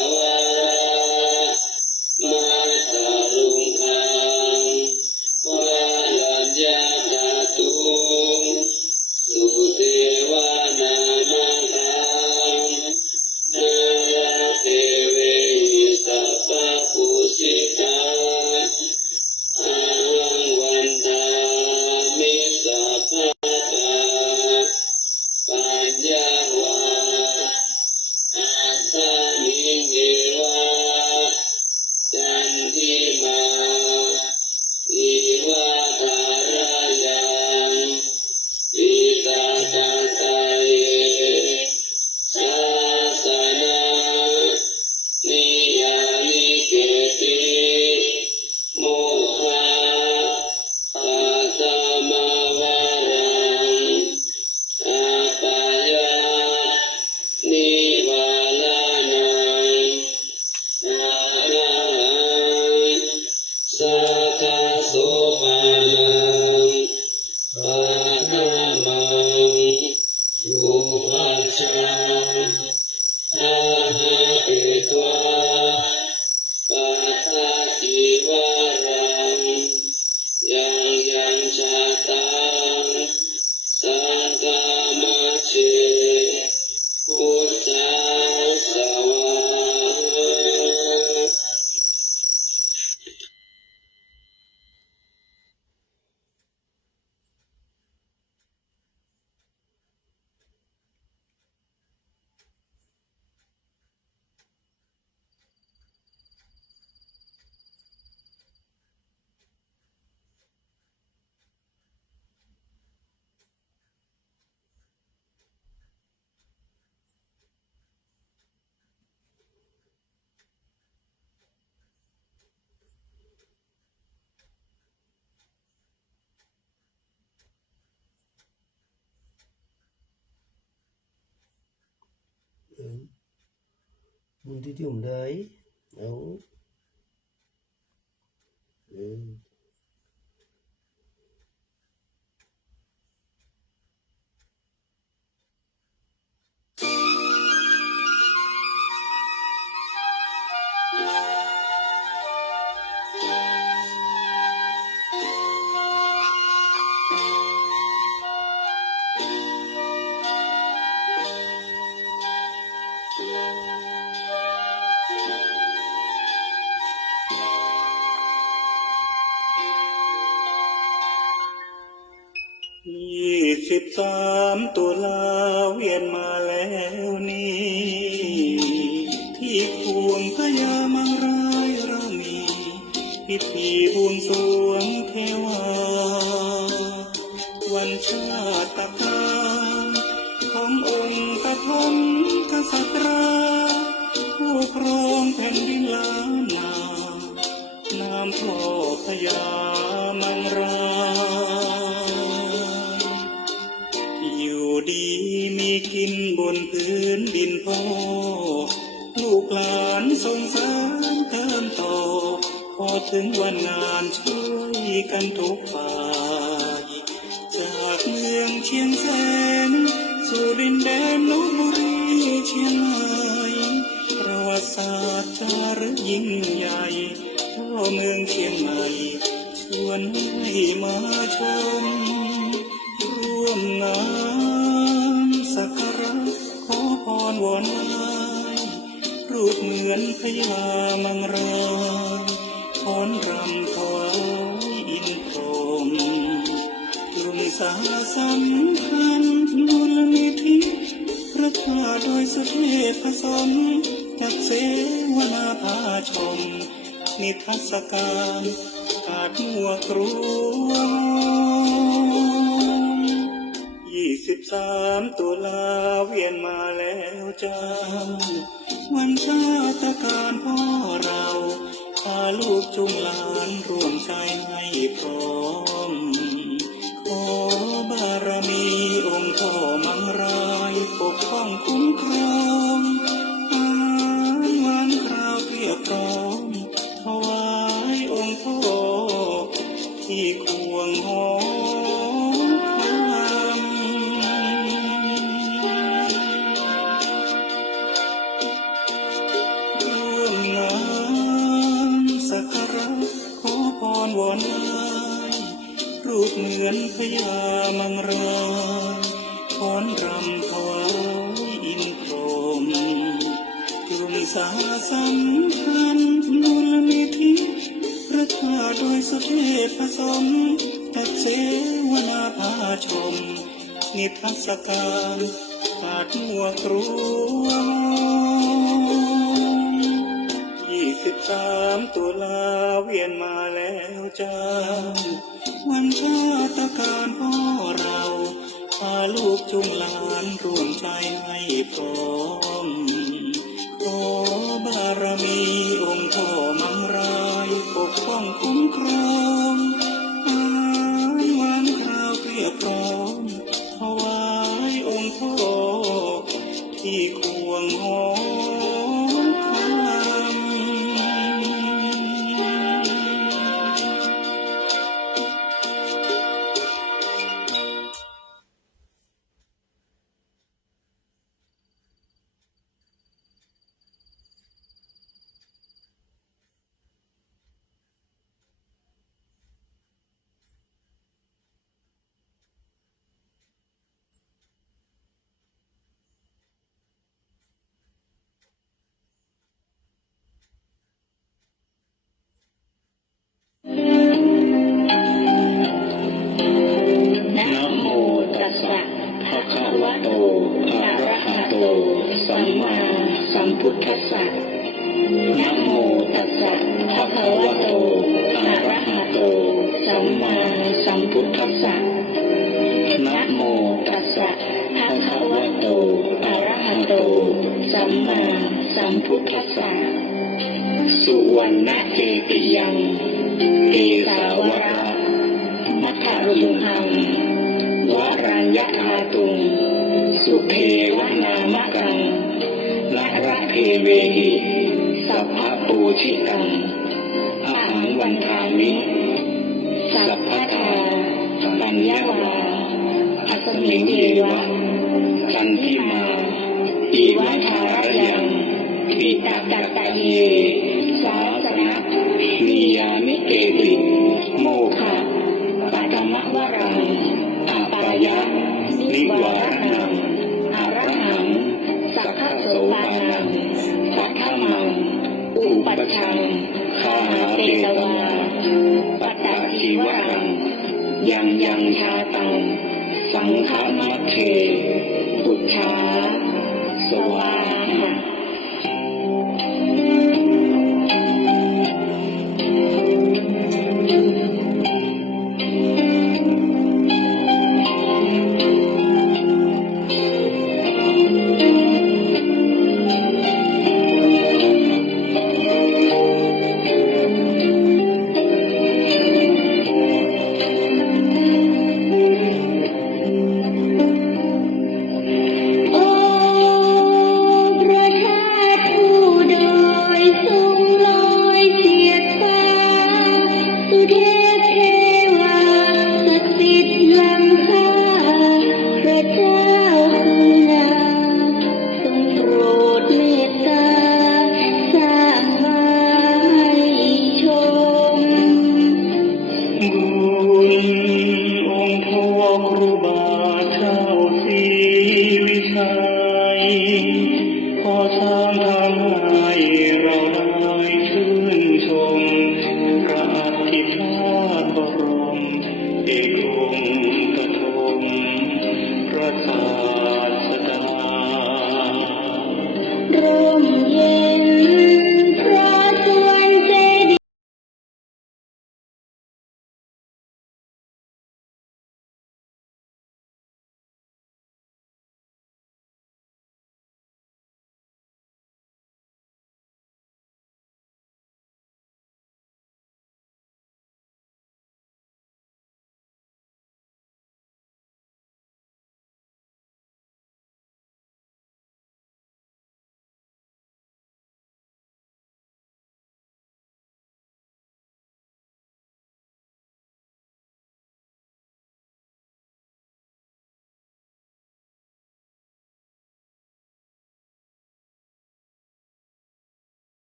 Mun ti tium dai au23ตุลาเวียนมาแล้วนี่ที่ควงพญามังรายเรามีพิธีบวงสรวงเทวาวันชาตการขององค์ปฐมกษัตราผู้ครองแผ่นดินล้านนานามพ่อพญามังรายอยู่ดีมีกินบนพื้นดินพ่อลูกหลานส่งสารเติมต่อพอถึงวันงานช่วยกันทุกฝ่ายจากเมืองเชียงแสนสู่ดินแดนลพบุรีเชียงใหม่ประวัติศาสตร์จารึกยิ่งใหญ่พ่อเมืองเชียงใหม่ชวนให้มาชมร่วมงานสักการะขอพรวอนไหว้รูปเหมือนพญามังรายฟ้อนรำถวายอินทร์กลุ่มสาสำคัญมูลนิธิรัฐาโดยสุเทพผสมจัดเสวนาพาชมนิทรรศการกาดมัวครวง23ตุลาเวียนมาแล้วจ้าวันชาตการพ่อเราพาลูกจุงหลานร่วมใจให้พร้อมขอบารมีองค์พ่อมังรายปกป้องคุ้มครองวันคราวเพียบพร้อมถวายองค์พ่อที่ควงหอวอนไหว้รูปเหมือนพญามังรายฟ้อนรำถวายอินทร์กลุ่มสาสำคัญมูลนิธิรัฐาโดยสุเทพผสมจัดเสวนาพาชมนิทรรศการกาดมัวครวง23ตุลาเวียนมาแล้วจ้าวันชาตการพ่อเราพาลูกจุงหลานร่วมใจให้พร้อมขอบารมีองค์พ่อมังรายปกป้องคุ้มครองวันคราวเกลียบพร้อมถวายองค์พ่อที่ควงหอสัมมาสัมพุทธัสสะนะโมตัสสะภะคะวะโตอะระหะโตสัมมาสัมพุทธัสสะนะโมตัสสะภะคะวะโตอะระหะโตสัมมาสัมพุทธัสสะสุวรรณเกติยังเกสาวระมัทธรุหังวรัญญธาตุงสุเทวนามกัง ระเทเวหิสัพพะปูชิตังอหังวันทามิสัพพะทาปัญญาวาอัสมิงเยวะสันทิมาอีวัฏารยังปิตตัตตะเยสาสนะนิยานิเกติโมฆะปัตมะวรังอาปายะนิวารณังอรหังสัพพะโสปานังปัทธัมมังอุปัชชังคาหาเตตวาปัตตชีวรังยังชาตังสังฆมัคเทปุชฌาสวาหะ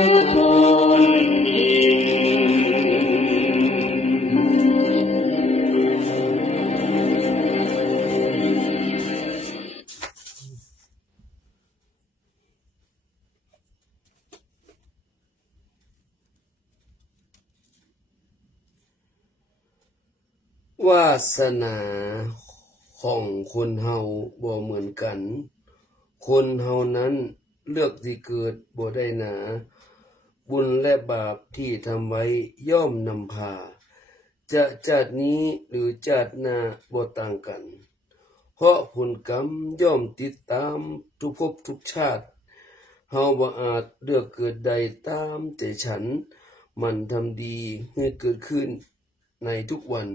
นครอิวาสนาของคนเฮาบ่เหมือนกัน คนเฮานั้นเลือกที่เกิดบ่ได้หนาบุญและบาปที่ทำไว้ย่อมนำพาจะชาตินี้หรือชาติหน้าบ่ต่างกันเพราะผลกรรมย่อมติดตามทุกภพทุกชาติเฮาบ่อาจเลือกเกิดใดตามใจฉันมันทำดีให้เกิดขึ้นในทุกวัน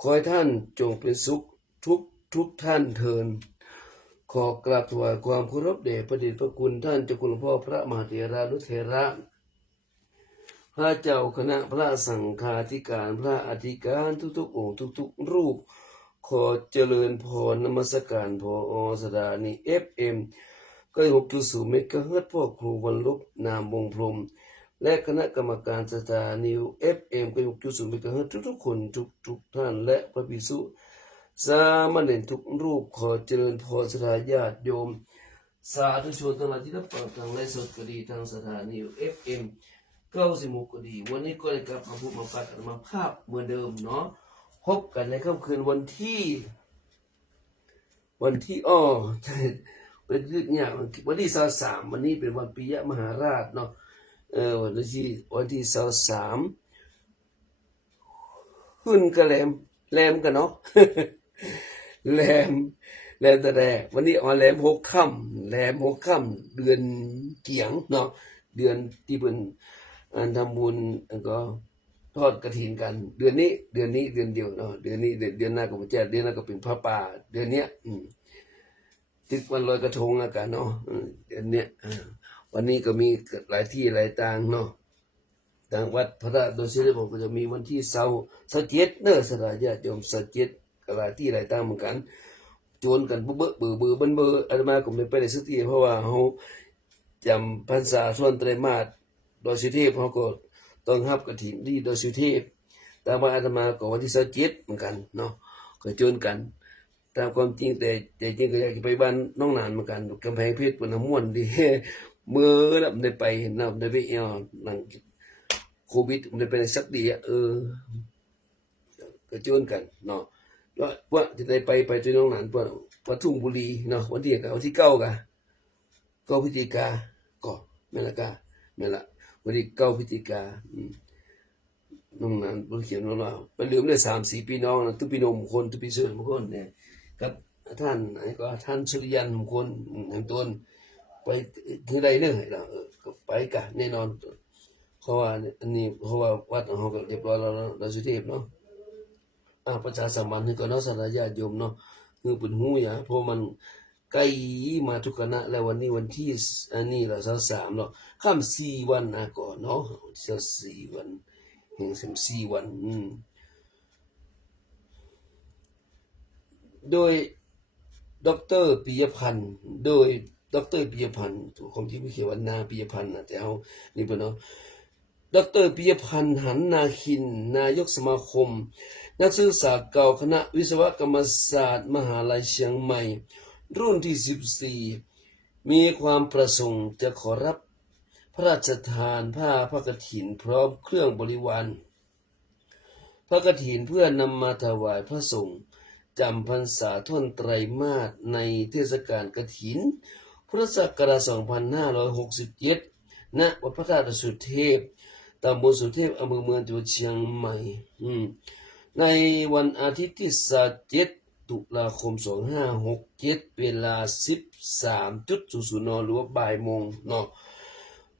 ขอให้ท่านจงเป็นสุขทุกท่านเทิน ขอกราบถวายความเคารพแด่พระเดชพระคุณท่านเจ้าคุณหลวงพ่อพระมหาเถรานุเถระพระเจ้าคณะพระสังฆาธิการพระอธิการทุกๆองค์ทุกๆรูปขอเจริญพรนมัสการพอสถานี FM 96.0 เมกะเฮิรตซ์พ่อครูวันลบนามวงพรหมและคณะกรรมการสถานี FM 96.0 เมกะเฮิรตซ์ทุกๆคนทุกท่านและพระภิกษุสามเณรทุกรูปขอเจริญพรศรัทธาญาติโยมสาธุชนทั้งหลายที่รับฟังทางไลฟ์สดก็ดีทางสถานี FM 96ก็ดีวันนี้ก็ได้กลับมาพูดมาปัดมาภาพเหมือนเดิมเนาะพบกันในค่ำคืนวันที่เป็นเรื่องเนี่ยวันที่23วันนี้เป็นวันปิยมหาราชเนาะวันที่23หุ่นกระแหลมกันเนาะ แหลมแต่แรกวันนี้แหลม6 ค่ำเดือนเกียงเนาะเดือนที่เป็นอันทำบุญก็ทอดกฐินกันเดือนนี้เดือนเดียวเนาะเดือนนี้เดือนหน้าก็ไม่ใช่เดือนหน้าก็เป็นพระป่าเดือนเนี้ยติดวันลอยกระทงอากันเนาะเดือนเนี้ยวันนี้ก็มีหลายที่หลายต่างเนาะทางวัดพระราชโดยสิริผมก็จะมีวันที่27เนอะสถานญาติโยม27ก็หลายที่หลายต่างเหมือนกันโจนกันเบื่ออาตมาก็ไม่ไปได้สักทีเพราะว่าเฮาจำพรรษาส่วนไตรมาสโดยสุเทพเฮาก็ต้องรับกฐินที่โดยสุเทพแต่ว่าอาตมาก็วันที่27เหมือนกันเนาะก็โจนกันตามความจริงแต่จริงก็อยากจะไปบ้านน้องนานเหมือนกันกำแพงเพชรเป็นน้ำม่วนดีเมื่อแล้วได้ไปเนาะได้ไปหลังโควิดมันได้ไปสักดีก็โจนกันเนาะว่าจะได้ไปที่น้องนานปทุมบุรีเนาะวันที่9ก็พฤศจิกาก็ไม่ละวันที่9พฤศจิกาน้องนานเขียนว่าไปลืมได้3-4พี่น้องนะทุกพี่น้องคนทุกพี่เสือคนเนี่ยกับท่านไหนก็ท่านสุริยันคนอย่างต้นไปที่ใดเนี่ยก็ไปกันแน่นอนเพราะว่าอันนี้เพราะว่าวัดของเราก็เรียบร้อยแล้วเราสุเทพเนาะประชาสัมพันธ์ให้กับนักศรัทธาญาติโยมเนาะคือเป็นหูอย่าเพราะมันใกล้มาทุกคณะแล้ววันนี้วันที่อันนี้ละ23เนาะข้าม4วันก่อนเนาะ4วันแห่ง4วันโดยดร.ปิยพันธ์ผมที่ไม่เขียนว่านาปิยพันธ์แต่เอานี่เพิ่นเนาะดร.ปิยพันธ์หันนาคินนายกสมาคมนักศึกษาเก่าคณะวิศวกรรมศาสตร์มหาลัยเชียงใหม่รุ่นที่14มีความประสงค์จะขอรับพระราชทานผ้าพระกฐินพร้อมเครื่องบริวารพระกฐินเพื่อนำมาถวายพระสงฆ์จำพรรษาท่วนไตรมาสในเทศกาลกฐินพุทธศักราช2567ณวัดพระธาตุสุเทพตำบลสุเทพอำเภอเมืองจังหวัดเชียงใหม่ในวันอาทิตย์ที่27ตุลาคม2567เวลา 13:00 นหรือว่าบ่ายโมงเนาะ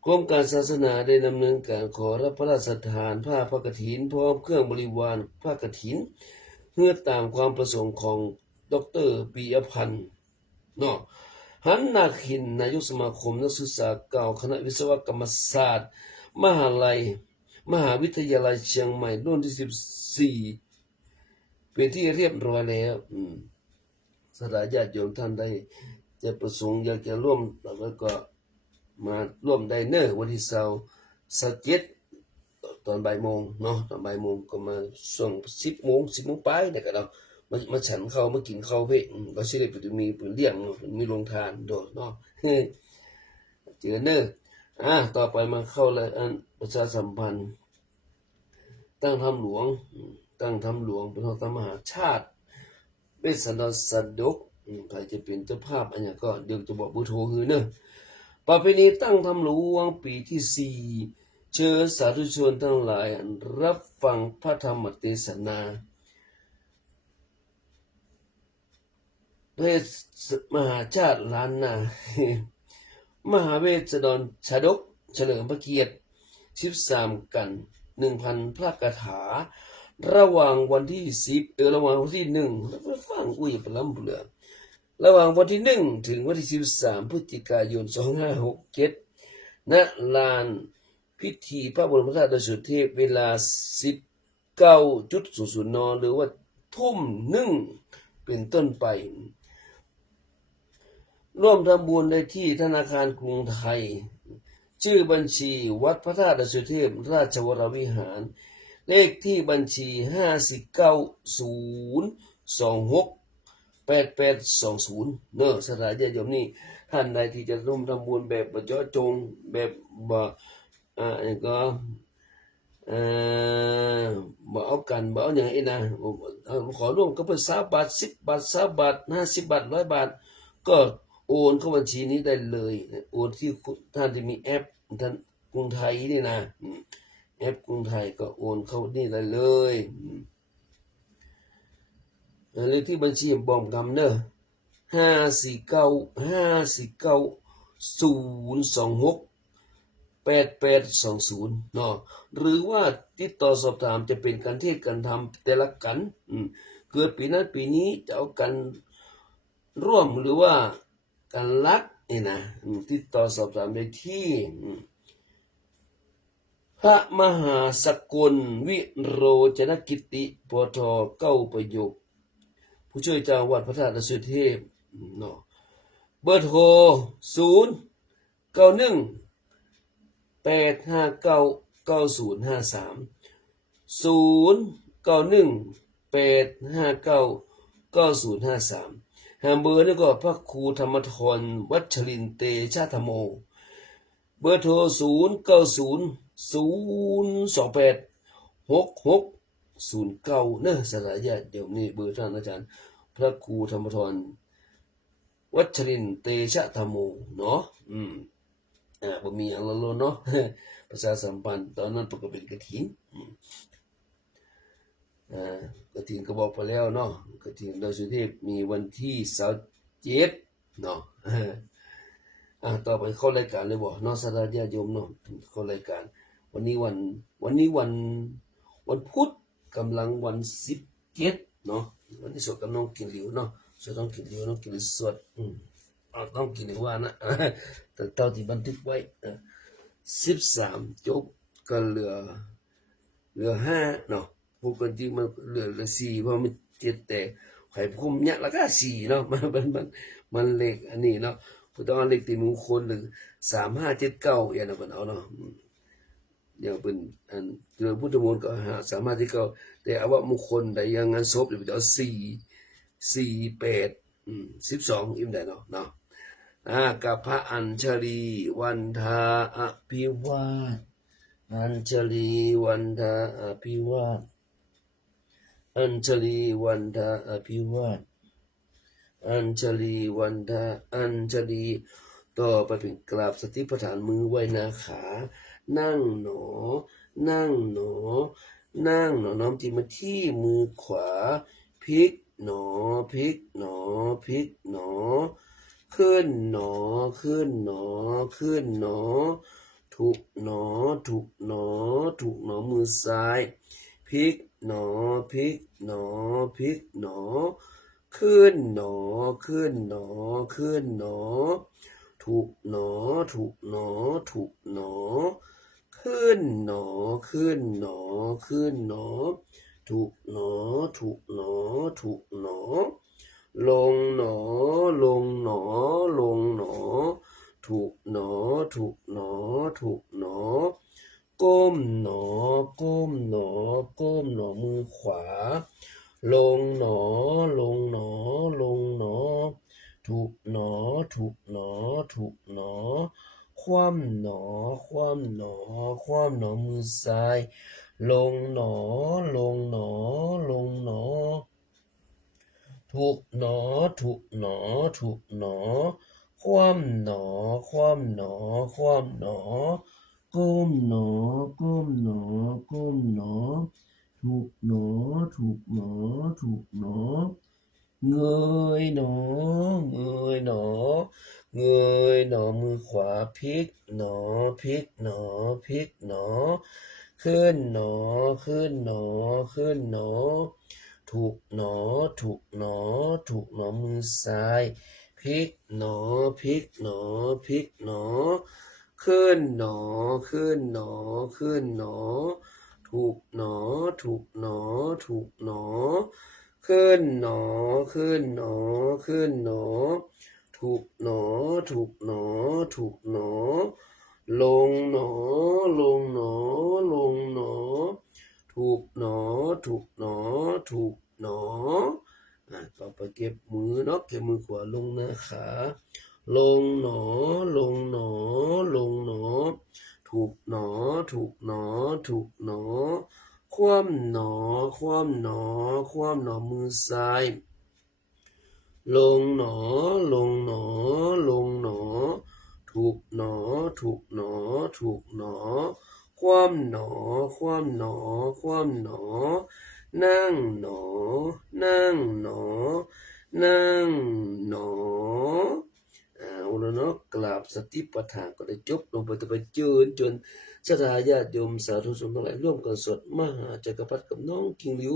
กรมการศาสนาได้ดำเนินการขอรับพระราชทานผ้าพระกฐินพร้อมเครื่องบริวารผ้ากฐินเพื่อตามความประสงค์ของดร.ปิยพันธ์เนาะหันนาคินนายกสมาคมนักศึกษาเก่าคณะวิศวกรรมศาสตร์มหาวิทยาลัยเชียงใหม่รุ่นที่14เป็นที่เรียบร้อยแล้วศรัทธาญาติโยมท่านได้จะประสงค์อยากจะร่วมแล้วก็มาร่วมได้เนอะวันที่27ตอนบ่ายโมงเนาะตอนบ่ายโมงก็มาช่วง10 โมงไปเนี่ยก็เรามาฉันข้าวมากินข้าวเพ่ก็สิได้ไปมีเลี้ยงมีโรงทานโดดเนาะเจอเนอะต่อไปมาเข้าเลยประชาสัมพันธ์ตั้งธรรมหลวงเป็นพระมหาชาติเวสสันดรสดกใครจะเป็นเจ้าภาพอันนี้ก็เดี๋ยวจะบอกเบอร์โทรคือเนอะประเพณีตั้งธรรมหลวงปีที่4เชิญสาธุชนทั้งหลายรับฟังพระธรรมเทศนาเพศมหาชาติล้านนามหาเวสสันดรชดกเฉลิมพระเกียรติ13กัน 1,000 พระคาถาระหว่างวันที่10ระหว่างวันที่1แล้วฟังอุ้ยปลำเปลือ ระหว่างวันที่1ถึงวันที่13พฤศจิกายน2567ณลานพิธีพระบรมราชสุเทพเวลา 19:00 นหรือว่าทุ่มหนึ่งเป็นต้นไปร่วมทำบุญได้ที่ธนาคารกรุงไทยชื่อบัญชีวัดพระธาตุดอยสุเทพราชวรวิหารเลขที่บัญชี549-026-8820เนอะสถานญาติโยมนี่ท่านใดที่จะร่วมทำบุญแบบเจาะจงแบบบ่ก็บ่เอากันบ่เอาอย่างนี้นะขอร่วมก็เพิ่น3 บาท10 บาท20 บาท50 บาท100 บาทก็โอนเข้าบัญชีนี้ได้เลยโอนที่ท่านที่มีแอปท่านกรุงไทยนี่นะแอปกรุงไทยก็โอนเข้านี่ได้เลยหรือที่บัญชีบอมกำเนอะ549-526-8820เนาะหรือว่าติดต่อสอบถามจะเป็นการเทศน์การทำแต่ละกันเกิดปีนั้นปีนี้จะเอากันร่วมหรือว่าการลักนี่นะติดต่อสอบถามได้ที่พระมหาสกลวิโรจนกิติปท9ประโยคผู้ช่วยเจ้าวัดพระธาตุดอยสุเทพเนาะเบอร์โทร091-859-9053 091-859-9053หาเบอร์นี่ก็พระครูธรรมทรวัชรินทร์เตชะธโมเบอร์โทร090-028-6609เนอะสลายญาติเดี๋ยวนี้เบอร์ท่านอาจารย์พระครูธรรมทรวัชรินทร์เตชะธโมเนาะบ่มีอย่างละเนาะประชาสัมพันธ์ตอนนั้นปกเป็นกฐินกฐินก็บอกไปแล้วเนาะกฐินดอยสุเทพมีวันที่27เนาะต่อไปเข้ารายการเลยบ่เนาะสาญาติโยมเนาะเข้ารายการวันนี้วันพุธกำลังวัน17เนาะวันนี้สวดกับน้องกินหลิวเนาะสวดน้องกินหลิวน้องกินหลิวสวดต้องกินหลิวว่านะแต่เท่าที่บันทึกไว้13จบก็เหลือ5เนาะปกติมันเหลือ4เพราะมัน7แต่ไข่พุ่มเนี่ยแล้วก็4เนาะมันเลขอันนี้เนาะพุทธเลขที่มงคลหรือ3579อย่างนั้นเอาเนาะเดี๋ยวเป็นอันเรื่องพุทธมนต์ก็3579แต่เอาว่ามงคลได้ยังงานศพเดี๋ยวเอา448 12อิ่มได้เนาะกับพระอัญชลีวันทาอภิวาทอัญชลีวันทาอภิวาทอัญชลีวันทาอภิวาทอัญชลีวันทาอัญชลีต่อไปเป็นกราบสติปัฏฐานมือไว้นาขานั่งหนอนั่งหนอนั่งหนอน้อมจิตมาที่มือขวาพลิกหนอพลิกหนอพลิกหนอขึ้นหนอขึ้นหนอขึ้นหนอถูกหนอถูกหนอถูกหนอมือซ้ายพลิกหนอพลิกหนอพลิกหนอขึ้นหนอขึ้นหนอขึ้นหนอถูกหนอถูกหนอถูกหนอขึ้นหนอขึ้นหนอขึ้นหนอถูกหนอถูกหนอถูกหนอลงหนอลงหนอลงหนอถูกหนอถูกหนอถูกหนอก้มหนอก้มหนอก้มหนอมือขวาลงหนอลงหนอลงหนอถูกหนอถูกหนอถูกหนอคว่ำหนอคว่ำหนอคว่ำหนอมือซ้ายลงหนอลงหนอลงหนอถูกหนอถูกหนอถูกหนอคว่ำหนอคว่ำหนอคว่ำหนอก้มหนอก้มหนอก้มหนอถูกหนอถูกหนอถูกหนอเงยหนอเงยหนอเงยหนอมือขวาพลิกหนอพลิกหนอพลิกหนอขึ้นหนอขึ้นหนอขึ้นหนอ ถูกหนอถูกหนอถูกหนอมือซ้ายพลิกหนอพลิกหนอพลิกหนอขึ้นหนอขึ้นหนอขึ้นหนอถูกหนอถูกหนอถูกหนอขึ้นหนอขึ้นหนอขึ้นหนอถูกหนอถูกหนอถูกหนอลงหนอลงหนอลงหนอถูกหนอถูกหนอถูกหนอต่อไปเก็บมือเนาะเก็บมือขวาลงนะคะลงหนอลงหนอลงหนอถูกหนอถูกหนอถูกหนอคว่ำหนอคว่ำหนอคว่ำหนอมือซ้ายลงหนอลงหนอลงหนอถูกหนอถูกหนอถูกหนอคว่ำหนอคว่ำหนอคว่ำหนอนั่งหนอนั่งหนอนั่งหนอเอาแล้วเนาะกราบสติปัฏฐานก็ได้จบลงไปต่อไปจนศรัทธาญาติโยมสาธุชนทั้งหลายร่วมกันสวดมหาจักรพรรดิกับน้องคิงหลิว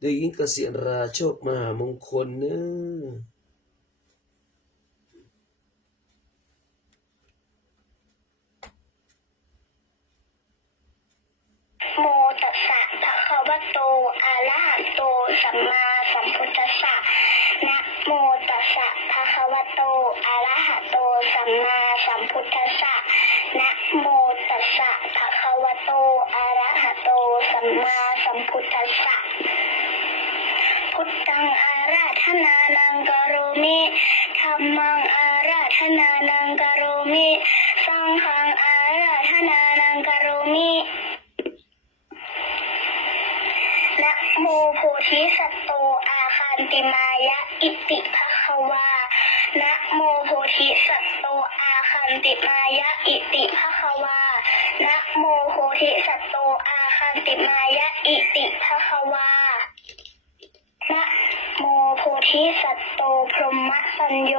ได้ยินเกษียณราโชคมหามงคลเนอะ โมตัสสะภะคะวะโตอะระหะโตสัมมาสัมพุทธัสสะนะโมตัสสะภะคะวะโตอะระหะโตสัมมาสัมพุทธัสสะนะโมตัสสะภะคะวะโตอะระหะโตสัมมาสัมพุทธัสสะพุทธังอาราธนานังกโรมิธัมมังอาราธนานังกโรมิสังฆังอาราธนานังกโรมินะโมโพธิสัตโตอาคันติมายะอิติภควานะโมโพธิสัตโตอาคันติมายะอิติภควานะโมโพธิสัตโตอาคันติมายะอิติภควานะโมโพธิสัตโตพรหมปัญโย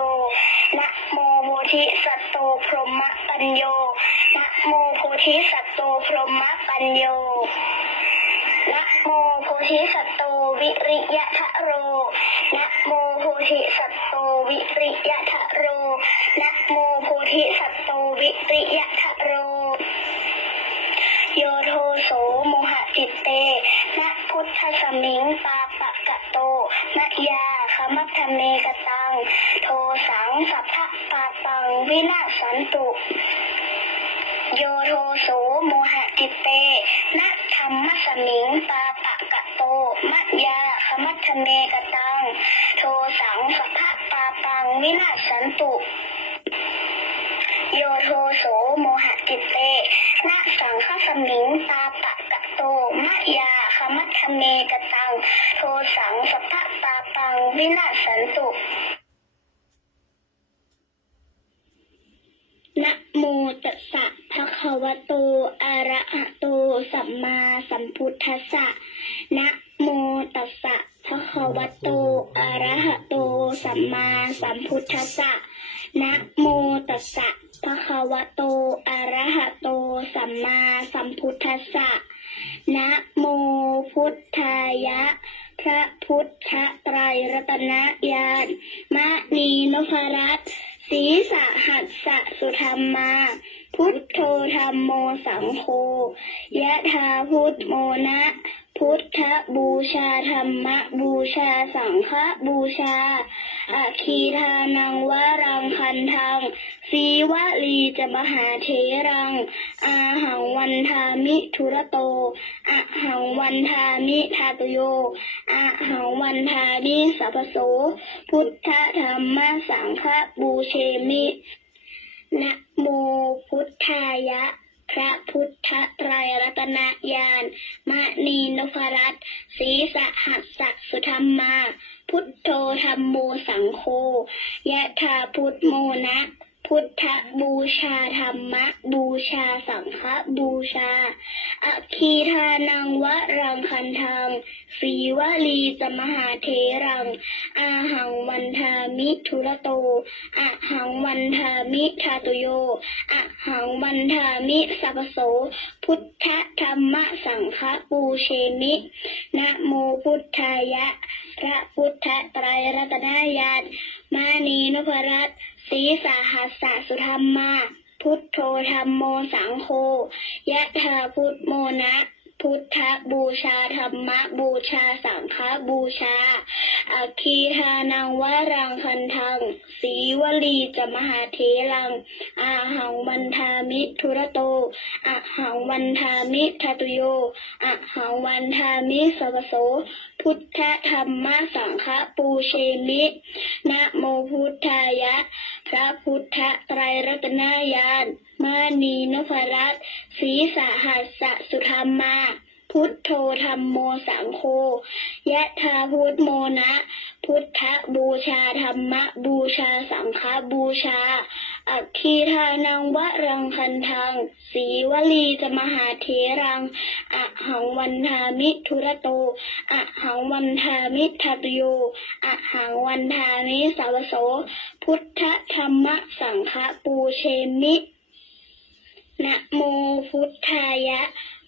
นะโมโพธิสัตโตพรหมปัญโยนะโมโพธิสัตโตพรหมปัญโยนะโมโพธิสัตโตวิริยะทะโรนะโมโพธิสัตโตวิริยะทะโรนะโมโพธิสัตโตวิริยะทะโรโยโทโสโมหะจิตเตนะพุทธสมิงปาปะกะโตนะยาคมัตถเมกตังโทสังสัพพะปาตังวินาศสันตุโยโทโสโมหะจิตเตนะธรรมสมิงปาปะกะโตมะยาคมัตถเมกตังโทสังสัพพะปาปังวินาศสันตุโยโทโสโมหะจิตเตนะสังฆสมิงปาปะกะโตมะยาคมัตถเมกตังโทสังสัพพะปาปังวินาศสันตุนะโมตัสสะภะคะวะโตอะระหะโตสัมมาสัมพุทธัสสะนะโมตัสสะภะคะวะโตอะระหะโตสัมมาสัมพุทธัสสะนะโมตัสสะภะคะวะโตอะระหะโตสัมมาสัมพุทธัสสะนะโมพุทธายะพระพุทธไตรรัตนญาณมณีนพรัตน์ศีสหัสสะสุธรรมาพุทโธธัมโมสังโฆยะถาพุทโมนะพุทธบูชาธรรมบูชาสังฆบูชาอะคีทานังวรังคันทังสีวลีจะมหาเถรังอาหังวันทามิทุระโตอะหังวันทามิทาตุโยอะหังวันทามิสัพพโสพุทธธรรมสังฆบูเชมินะโมพุทธายะพระพุทธไตรรัตนญาณมณีนพรัตน์ศีสหัสสะสุธรรมาพุทโธธัมโมสังโฆยะถาพุทโมนะพุทธบูชาธรรมบูชาสังฆบูชา อคีทานังวรังคันทังสีวลีจมหาเทรังอาหังวันทามิทุระโตอะหังวันทามิทาตุโยอะหังวันทามิสัพพโสพุทธธรรมสังฆปูเชมินะโมพุทธายะพระพุทธไตรรัตนญาณมานีนพรัตน์ศรีสาหัสสะสุธรรมาพุทโธธัมโมสังโฆยะถาพุทโมนะพุทธบูชาธรรมบูชาสังฆบูชาอคีทานังวรังคันทังสีวลีจมหาเทรังอาหังวันทามิทุระโตอะหังวันทามิทาตุโยอะหังวันทามิสัพพโสพุทธธรรมสังฆปูเชมินะโมพุทธายะพระพุทธไตรรัตนญาณมานีนพรัตน์ศรีสาหัสสะสุธรรมาพุทโธธัมโมสังโฆยะถาพุทโมนะพุทธบูชาธรรมบูชาสังฆบูชาอคีทานังวรังคันทังสีวลีจมหาเทรังอะหังวันทามิทุระโตอะหังวันทามิทาตุโยอะหังวันทามิสัพพโสพุทธธรรมสังฆปูเชมินะโมพุทธายะ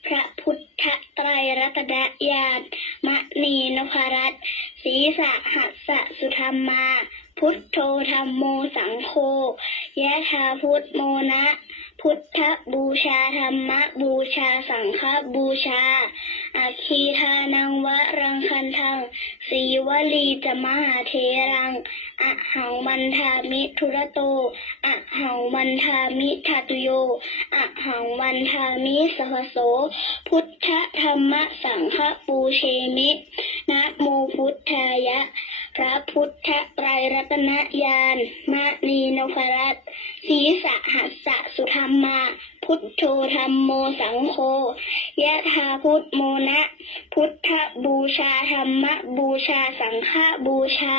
พระพุทธไตรรัตนญาณมณีนพรัตน์ศรีสหัสสะสุธรรมาพุทโธธัมโมสังโฆยะถาพุทโมนะพุทธบูชาธรรมบูชาสังฆบูชาอคีทานังวรังคันทังสีวลีจมหาเทรังอะหังวันทามิทุระโตอะหังวันทามิทาตุโยอะหังวันทามิสัพพโสพุทธธรรมสังฆปูเชมินะโมพุทธายะพระพุทธไตรรัตนญาณมณีนพรัตน์ศรีสหัสสะสุธรรมาพุทโธธัมโมสังโฆยะถาพุทโมนะพุทธบูชาธรรมบูชาสังฆบูชา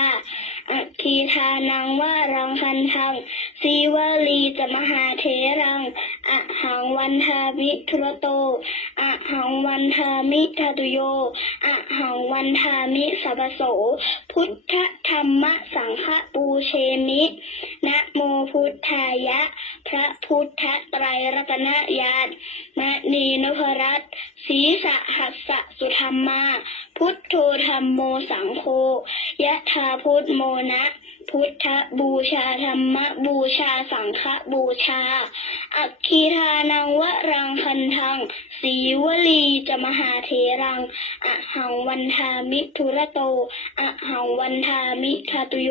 อคีทานังวรังคันทังสีวลีจมหาเทรังอะหังวันทามิทุระโตอะหังวันทามิทาตุโยอะหังวันทามิสัพพโสพุทธธรรมสังฆปูเชมินะโมพุทธายะพระพุทธไตรรัตนญาณมณีนพรัตน์ศรีสหัสสะสุธรรมาพุทโธธัมโมสังโฆยะถาพุทโมนะพุทธบูชาธรรมบูชาสังฆบูชาอคีทานังวรังคันทังสีวลีจมหาเทรังอะหังวันทามิทุระโตอะหังวันทามิทาตุโย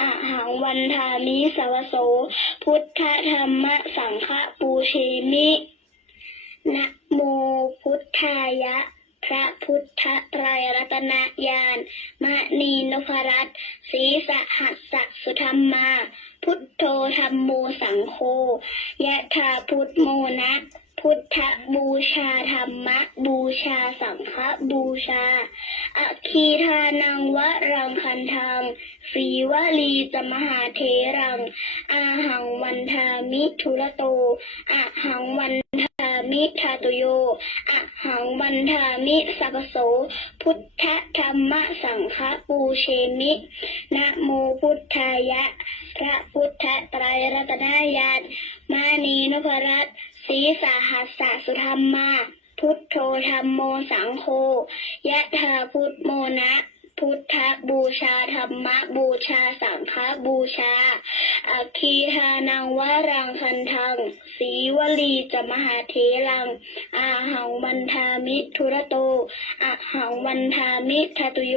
อะหังวันทามิสัพพโสพุทธธรรมสังฆปูเชมินะโมพุทธายะพระพุทธไตรรัตนญาณมณีนพรัตน์ศรีสหัสสะสุธรรมาพุทโธธัมโมสังโฆยะถาพุทโมนะพุทธบูชาธรรมบูชาสังฆบูชาอคีทานังวรังคันทังสีวลีจมหาเทรังอาหังวันทามิทุระโตอะหังวันทามิทาตุโยอะหังวันทามิสัพพโสพุทธธรรมสังฆปูเชมินะโมพุทธายะพระพุทธไตรรัตนญาณมานีนพรัตน์ศรีสหัสสะสุธรรมาพุทโธธัมโมสังโฆยะถาพุทโมนะพุทธบูชาธรรมบูชาสังฆบูชาอคีทานังวรังคันทังสีวลีจมหาเทรังอาหังวันทามิทุระโตอะหังวันทามิทาตุโย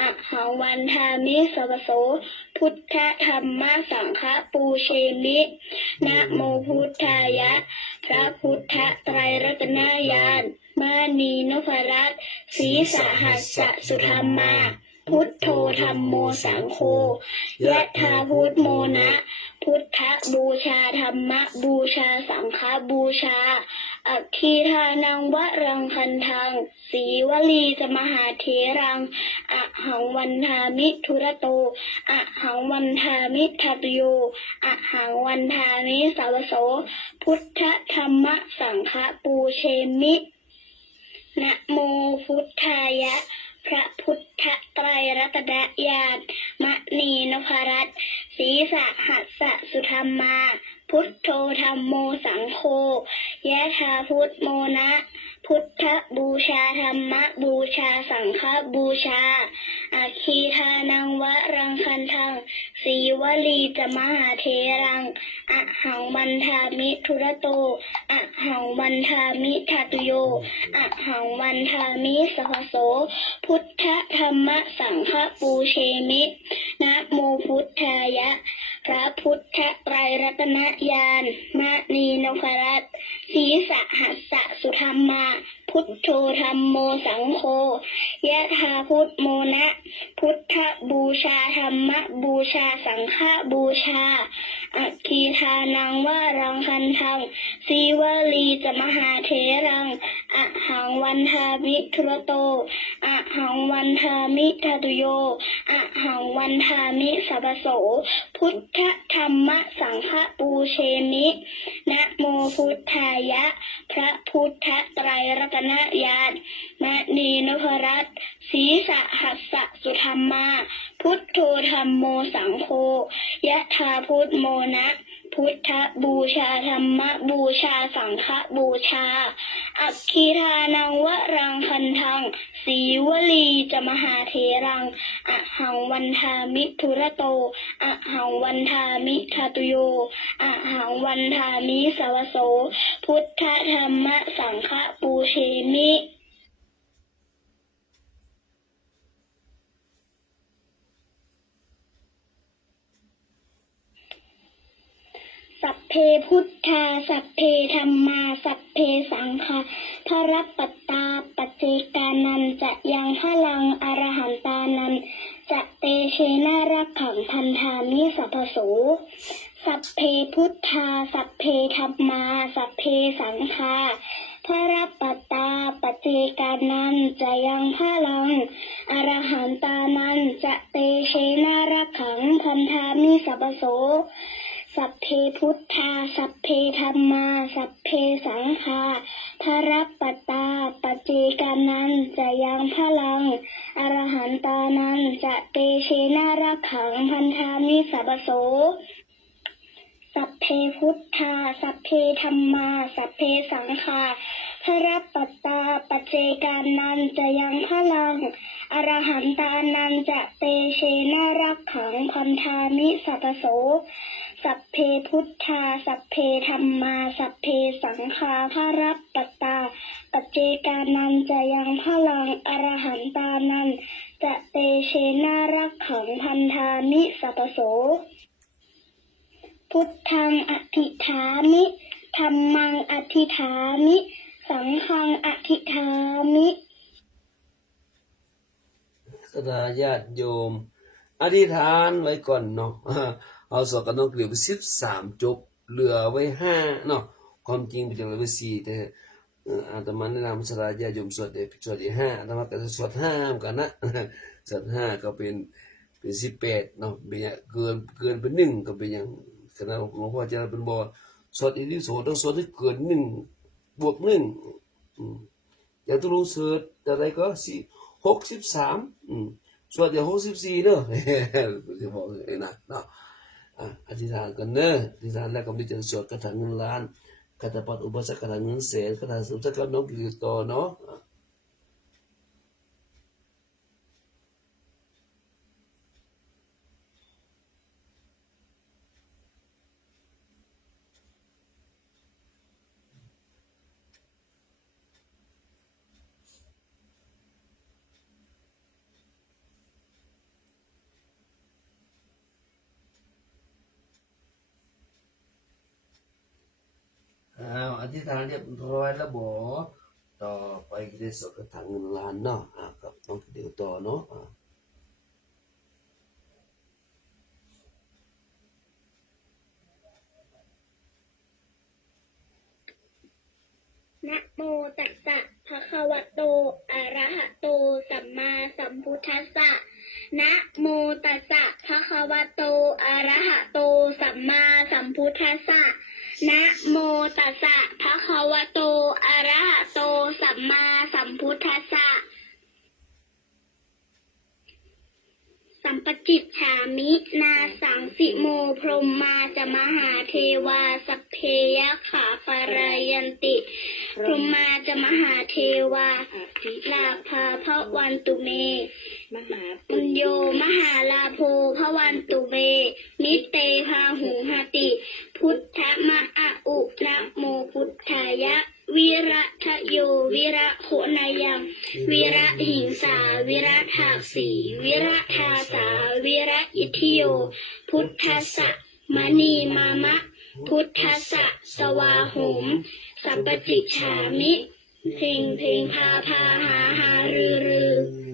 อะหังวันทามิสัพพโสพุทธธรรมสังฆปูเชมินะโมพุทธายะพระพุทธไตรรัตนญาณมานีนพรัตน์ศรีสหัสสะสุธรรมาพุทโธธัมโมสังโฆยะถาพุทโมนะพุทธบูชาธรรมบูชาสังฆบูชาอคีทานังวรังคันทังสีวลีจมหาเทรังอะหังวันทามิทุระโตอะหังวันทามิทาตุโยอะหังวันทามิสัพพโสพุทธธรรมสังฆปูเชมิ นะโมพุทธายะพระพุทธไตรรัตนญาณมณีนพรัตน์ศีสะหัสสะสุธรรมา พุทโธธัมโมสังโฆยะถาพุทโมนะ พุทธบูชาธรรมบูชาสังฆบูชาอาคีทานังวะรังคันทังสีวลีจะมหาเทรังอะหังวันทามิทุระโตอะหังวันทามิทัตุโยอะหังวันทามิสัพพโสพุทธธรรมสังฆปูเชมินะโมพุทธายะพระพุทธไตรรัตนญาณมณีนพรัตน์ศีสะหัสสะสุธรรมา พุทโธธัมโมสังโฆยะถาพุทโมนะ พุทธบูชาธรรมบูชาสังฆบูชาอัคคีทานังวะรังคันทังสีวลีจะมหาเถรังอะหังวันทามิทุระโตอะหังวันทามิทัตุโยอะหังวันทามิสัพพโสพุทธธรรมสังฆปูเชมินะโมพุทธายะพระพุทธไตรรัตนญาณมณีนพรัตน์ศีสะหัสสะสุธรรมา พุทโธธัมโมสังโฆยะถาพุทโมนะ พุทธบูชาธรรมบูชาสังฆบูชาอัคคีทานังวะรังคันทังสีวลีจะมหาเถรังอะหังวันทามิทุระโตอะหังวันทามิทัตุโยอะหังวันทามิสวโสพุทธธรรมสังฆปูเชมิสัพเพพุทธาสัพเพธัมมาสัพเพสังฆาพระปัตตาปัจเจกานันจะยังพลังอรหันตานันจะเตเชนารักขังพันธามิสัพพโสสัพเพพุทธาสัพเพธัมมาสัพเพสังฆาพระปัตตาปัจเจกานันจะยังพลังอรหันตานันจะเตเชนารักขังพันธามิสัพพโสสัพเพพุทธาสัพเพธัมมาสัพเพสังฆาพระปัตตาปัจเจกานันจะยังพลังอรหันตานันจะเตเชนารักขังพันธามิสัพพโสสัพเพพุทธาสัพเพธัมมาสัพเพสังฆาพระปัตตาปัจเจกานันจะยังพลังอรหันตานันจะเตเชนารักขังพันธามิสัพพโสสัพเพพุทธาสัพเพธัมมาสัพเพสังฆาพระปัตตาปัจเจกานันจะยังพลังอรหันตานันจะเตเชนารักขังพันธามิสัพพโสพุทธังอธิฐามิธัมมังอธิฐามิสังฆังอธิฐามิคณะญาติโยมอธิษฐานไว้ก่อนเนาะเอาสวดกันต้องเกลียวไป13จบเหลือไว้5เนาะความจริงเป็นเหลือไว้4แต่อาตมาแนะนำสลาญาติโยมสวดได้5อาตมาก็จะสวด5เหมือนกันนะสวด5ก็เป็น18เนาะเป็นเกินเป็น1ก็เป็นอย่างคณะหลวงพ่ออาจารย์เป็นบ่สวดอิติปิโสต้องสวดให้เกิน1บวก1อย่างตุลุเสิร์ชอะไรก็63สวดอย่าง64เด้อจะบอกไอ้นะเนาะอธิษฐานกันเนอะอธิษฐานแล้วก็มีจะสวดคาถาเงินล้านคาถาปัดอุปสรรคคาถาเงินแสนคาถาเสริมสกัดน้องกิเลสต่อเนาะอธิษฐานเรียบร้อยแล้วบ่ต่อไปก็ได้สวดคาถาเงินล้านเนาะกับน้องกิเลสต่อเนาะนะโมตัสสะภะคะวะโตอะระหะโตสัมมาสัมพุทธัสสะนะโมตัสสะภะคะวะโตอะระหะโตสัมมาสัมพุทธัสสะนะโมตัสสะภะคะวะโตอะระหะโตสัมมาสัมพุท ธัสสะสัมปจิตฉามินาสังสิโมพรหมาจะมหาเทวาสัพเพยะขาปารายันติพรหมาจะมหาเทวาลาภาภวันตุเมมหาปุญโยมหาลาโภภวันตุเมนิเตภาหุหติพุทธมะอะอุนะโมพุทธายะวิระทะโยวิระโคนายังวิระหิงสาวิระทาสีวิระทาสาวิระอิทิโยพุทธัสสะมณีมามะพุทธัสสะสวาหุมสัพปจิฉามิเพ่งเพ่งพาพาหาหารือ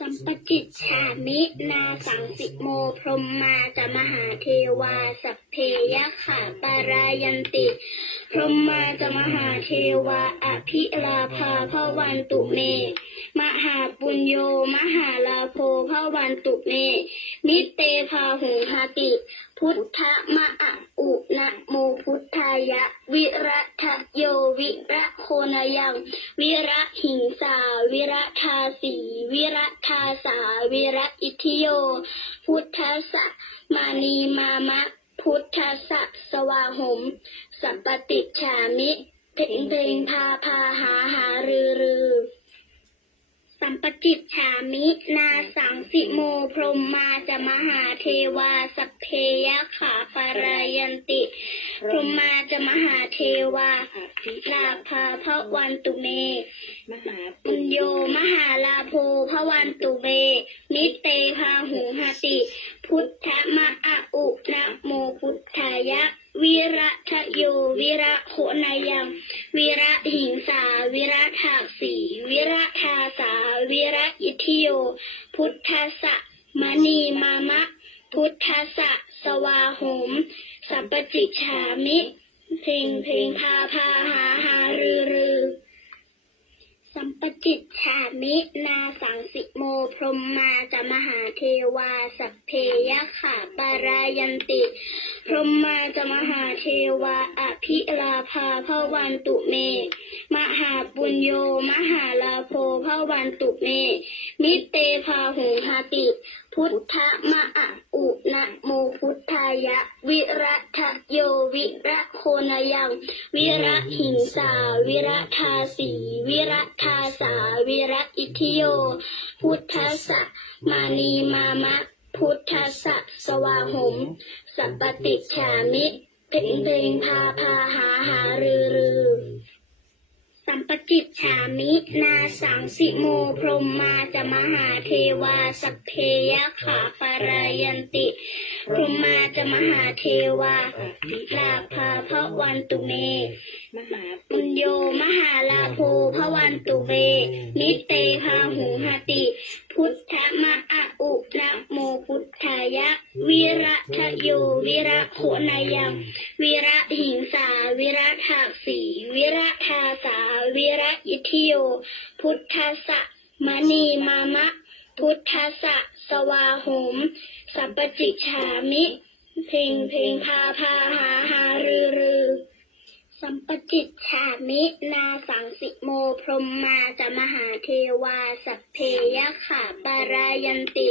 สัมปจิฉามินาสังสิโมพรหมาจะมหาเทวาสัพเพยะขาปารายันติพรหมาจะมหาเทวาอภิลาภาภวันตุเมมหาปุญโยมหาลาโภภวันตุเมนิเตภาหุหติพุทธมะอะอุนะโมพุทธายะวิระทะโยวิระโคนายังวิระหิงสาวิระทาสีวิระทาสาวิระอิทิโยพุทธัสสะมานีมามะพุทธัสสะสวาหมสัมปติฉามิเพ่งเพ่งพาพาหาหารือสัมปจิตฉามินาสังสิโมพรหมาจะมหาเทวาสัพเพยะขาปารายันติพรหมาจะมหาเทวาลาภาภวันตุเมมหาปุญโยมหาลาโภภวันตุเมนิเตภาหุหติพุทธมะอะอุนะโมพุทธายะวิระทะโยวิระโคนายังวิระหิงสาวิระทาสีวิระทาสาวิระอิทิโยพุทธัสสะมณีมามะพุทธัสสะสวาหมสัพปจิฉามิเพ่งเพ่งพาพาหาหารือสัมปจิตฉามินาสังสิโมพรหมาจะมหาเทวาสัพเพยะขาปารายันติพรหมาจะมหาเทวาอภิลาภาภวันตุเมมหาปุญโยมหาลาโภภวันตุเมนิเตภาหุหติพุทธมะอะอุนะโมพุทธายะวิระทะโยวิระโคนายังวิระหิงสาวิระทาสีวิระทาสาวิระอิทิโยพุทธัสสะมานีมามะพุทธัสสะสวาหมสัพปติฉามิเพ่งเพ่งพาพาหาหารือสัมปจิตฉามินาสังสิโมพรหมาจะมหาเทวาสัพเพยะขาปารายันติพรหมาจะมหาเทวาลาภาภวันตุเมมหาปุญโยมหาลาโภภวันตุเมนิเตภาหุหติพุทธมะอะอุนะโมพุทธายะวิระทะโยวิระโคนายังวิระหิงสาวิระทาสีวิระทาสาวิระอิทิโยพุทธัสสะมณีมามะพุทธัสสะสวาหมสัพปจิฉามิเพ่งเพ่งพาพาหาหารือสัมปจิตฉามินาสังสิโมพรหมาจะมหาเทวาสัพเพยะขาปารายันติ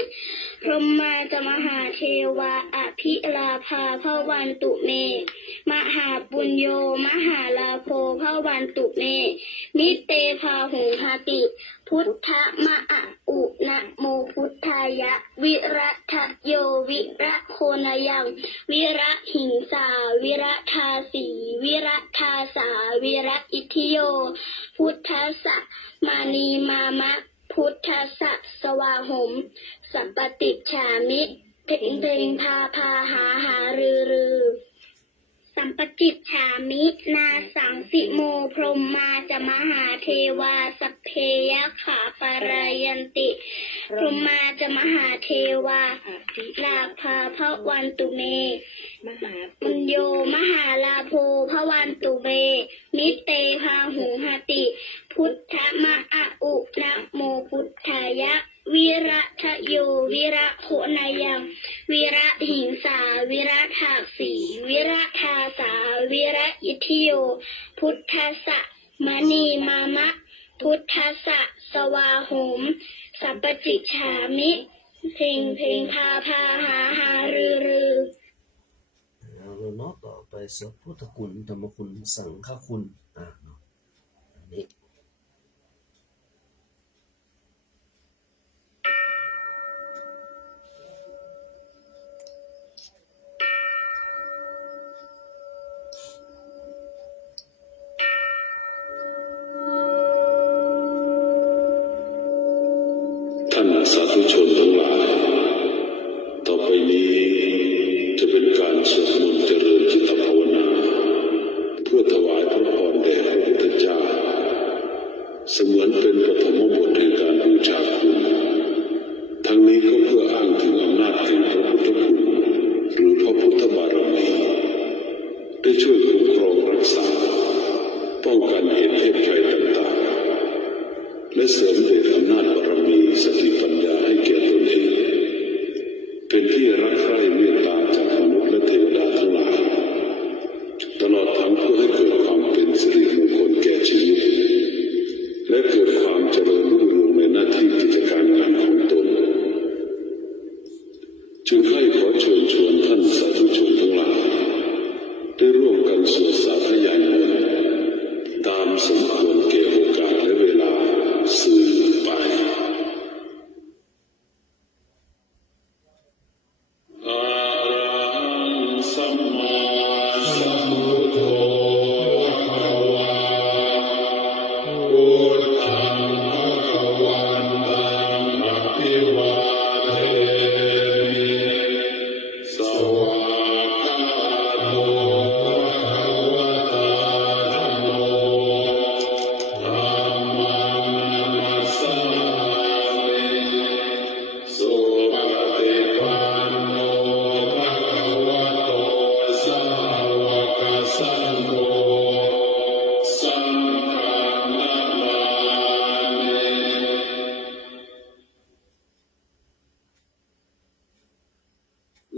พรหมาจะมหาเทวาอภิลาภาภวันตุเมมหาปุญโยมหาลาโภภวันตุเมนิเตภาหุหติพุทธมะอะอุนะโมพุทธายะวิระทะโยวิระโคนายังวิระหิงสาวิระทาสีวิระทาสาวิระอิทิโยพุทธัสสะมานีมามะพุทธัสสะสวาหมสัพปติฉามิเพ่งเพ่งพาพาหาหารือสัมปจิตฉามินาสังสิโมพรหมาจะมหาเทวาสัพเพยะขาปารายันติพรหมาจะมหาเทวาลาภาภวันตุเมมหาปุญโยมหาลาโภภวันตุเมนิเตภาหุหติพุทธมะอะอุนะโมพุทธายะวิระทะโยวิระโคนายังวิระหิงสาวิระทาสีวิระทาสาวิระอิทิโยพุทธัสสะมณีมามะ พุทธัสสะสวาโหมสัพปจิฉามิเพลงเพลงพาพาหาหารือเอาละเนาะต่อไปสวดพุทธคุณธรรมคุณสังฆคุณเนาะอันนี้ ท่านสาธุชนทั้งหลาย ต่อไปนี้จะเป็นการสวดมนต์เจริญจิตภาวนาเพื่อถวายพระพรแด่พระพุทธเจ้าเสมือนเป็นปฐมบทแห่งการบูชาคุณทั้งนี้ก็เพื่ออ้างถึงอำนาจแห่งพระพุทธคุณหรือพระพุทธบารมีได้ช่วยคุ้มครองรักษาป้องกันเหตุเพศภัยต่างๆและเสริมเดชอำนาจบารมีสติปัญญาให้แก่ตนเองเป็นที่รักใคร่เมตตาจากมนุษย์และเทวดาทั้งหลายตลอดทั้งเพื่อให้เกิดความเป็นสิริมงคลแก่ชีวิตและเกิดความเจริญรุ่งเรืองในหน้าที่กิจการงานของตนจึงให้ขอเชิญชวนท่านสาธุชนทั้งหลายได้ร่วมกันสวดสาธยายมนต์ตามสมควรแก่โอกาสและเวลาสืบไปอะระหังสัมมาสัมพุทโธภะคะวาพุทธังภะคะวันตังอะภิวาเทมิสวากขาโตภะคะวะตาธัมโมธัมมังนัมมัสสามิสุปฏิปันโนภะคะวะโตสาวกสังโฆสังฆังนัมมามิ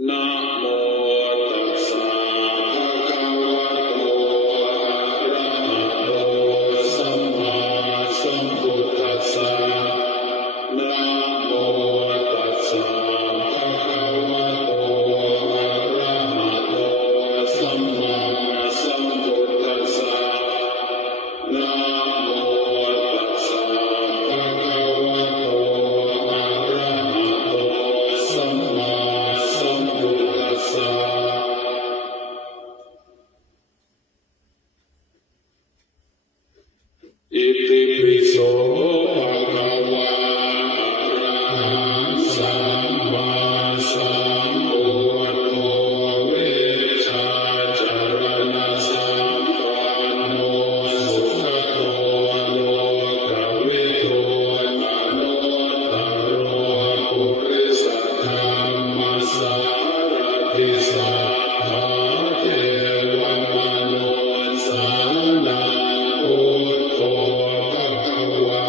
นะโมตัสสะภะคะวะโตอะระหะโตสัมมาสัมพุทธัสสะนะโมตัสสะภะคะวะโตอะระหะโตสัมมาสัมพุทธัสสะนะโมตัสสะภะคะวะโตอะระหะโตสัมมาสัมพุทธัสสะอิติปิโสภะคะวะอะระหังสัมมาสัมพุทโธเวชชาจารณะสัมปันโนสุขโตโลกวิทูอนุตตโรปุริสธรรมสารทิสัทธาเทวมนุสสานังพุทโธภะคะวา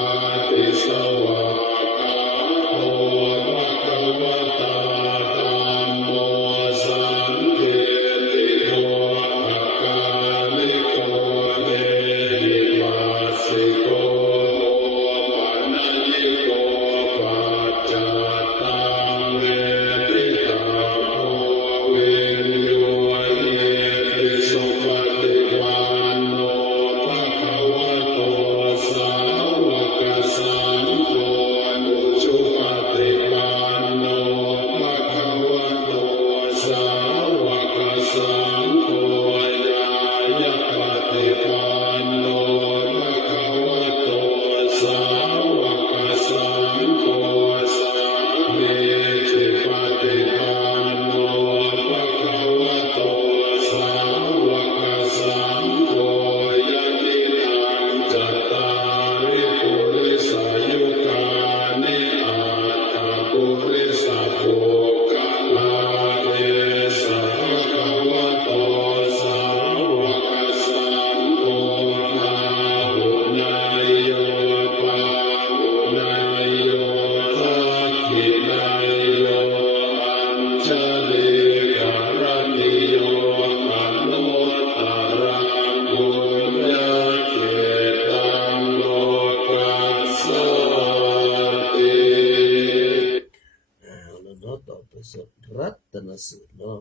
สวดรัตนสูตรเนาะ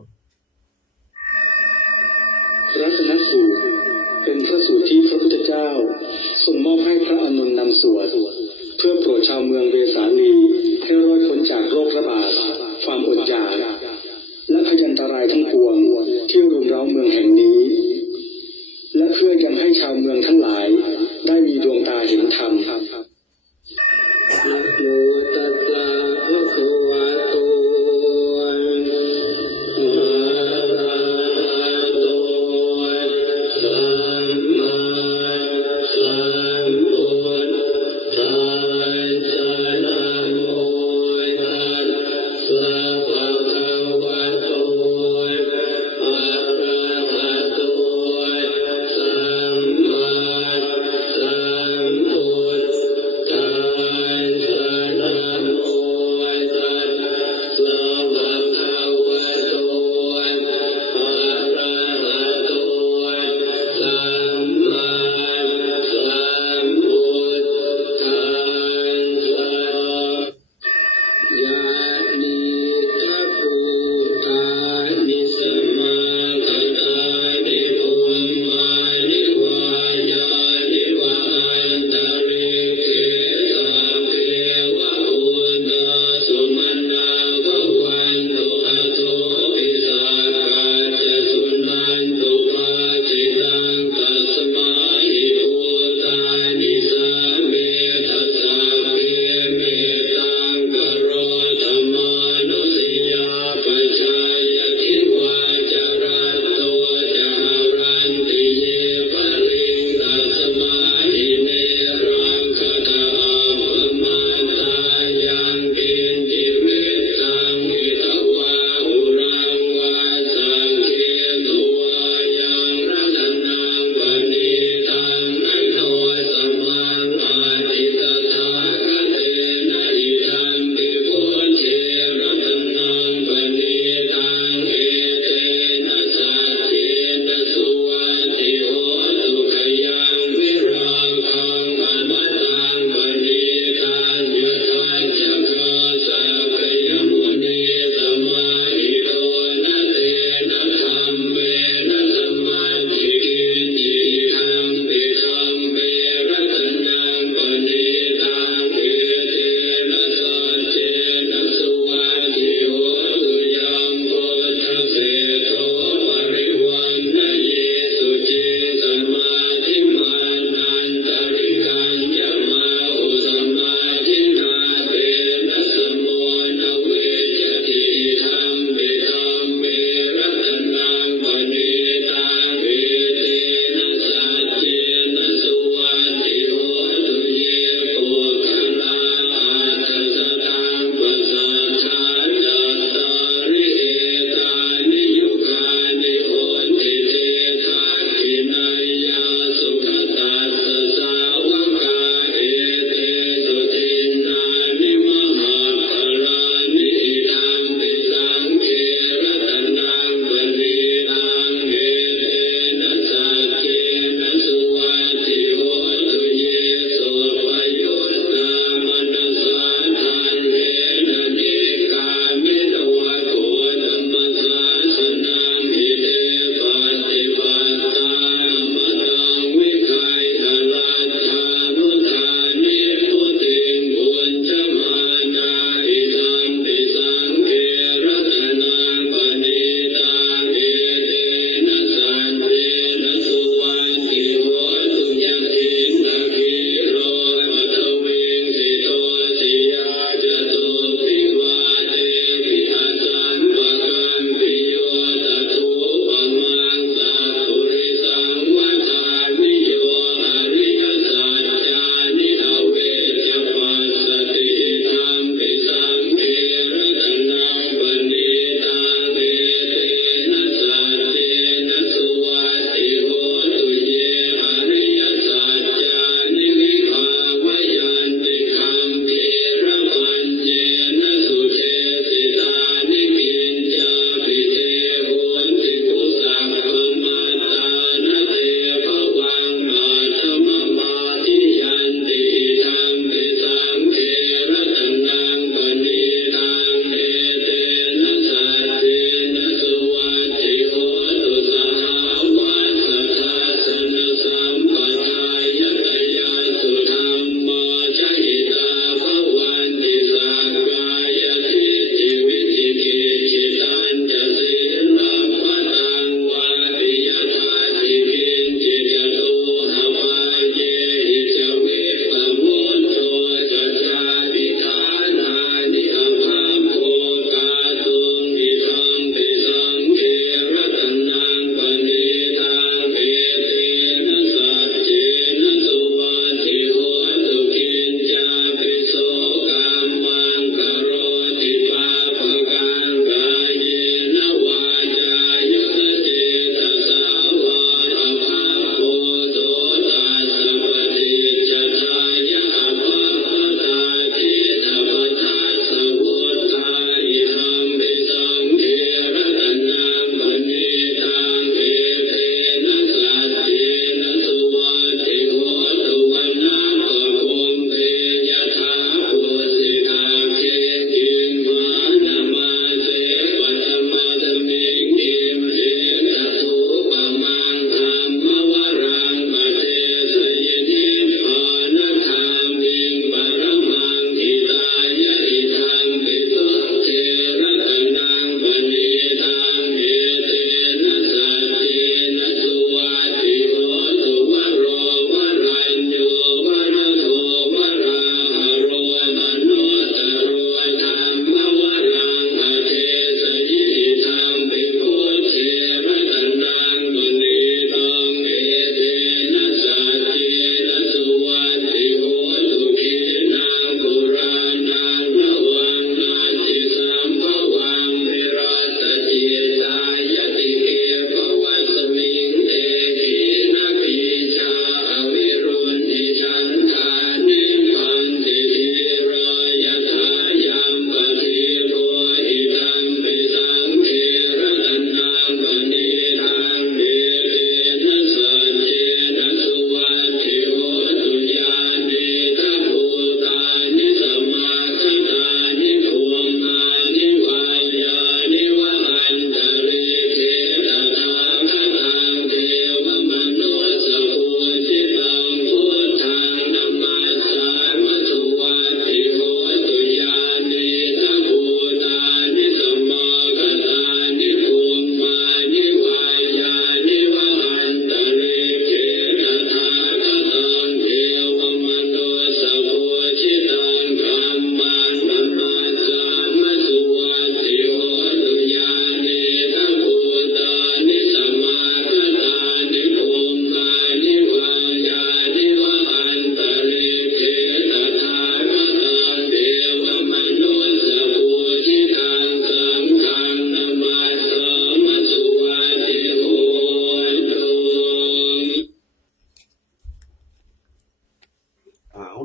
รัตนสูตรเป็นพระสูตรที่พระพุทธเจ้าทรงมอบให้พระอานนท์นำสวดเพื่อโปรดชาวเมืองเวสาลีให้รอดพ้นจากโรคระบาดความอดอยากและพยันตรายทั้งปวงที่รุมเร้าเมืองแห่งนี้และเพื่อยังให้ชาวเมืองทั้งหลายได้มีดวงตาเห็นธรรม นะโมตัสสะภะคะวะโตอะระหะโตสัมมาสัมพุทธัสสะนะโมตัสสะภะคะวะโตอะระหะโตสัมมาสัมพุ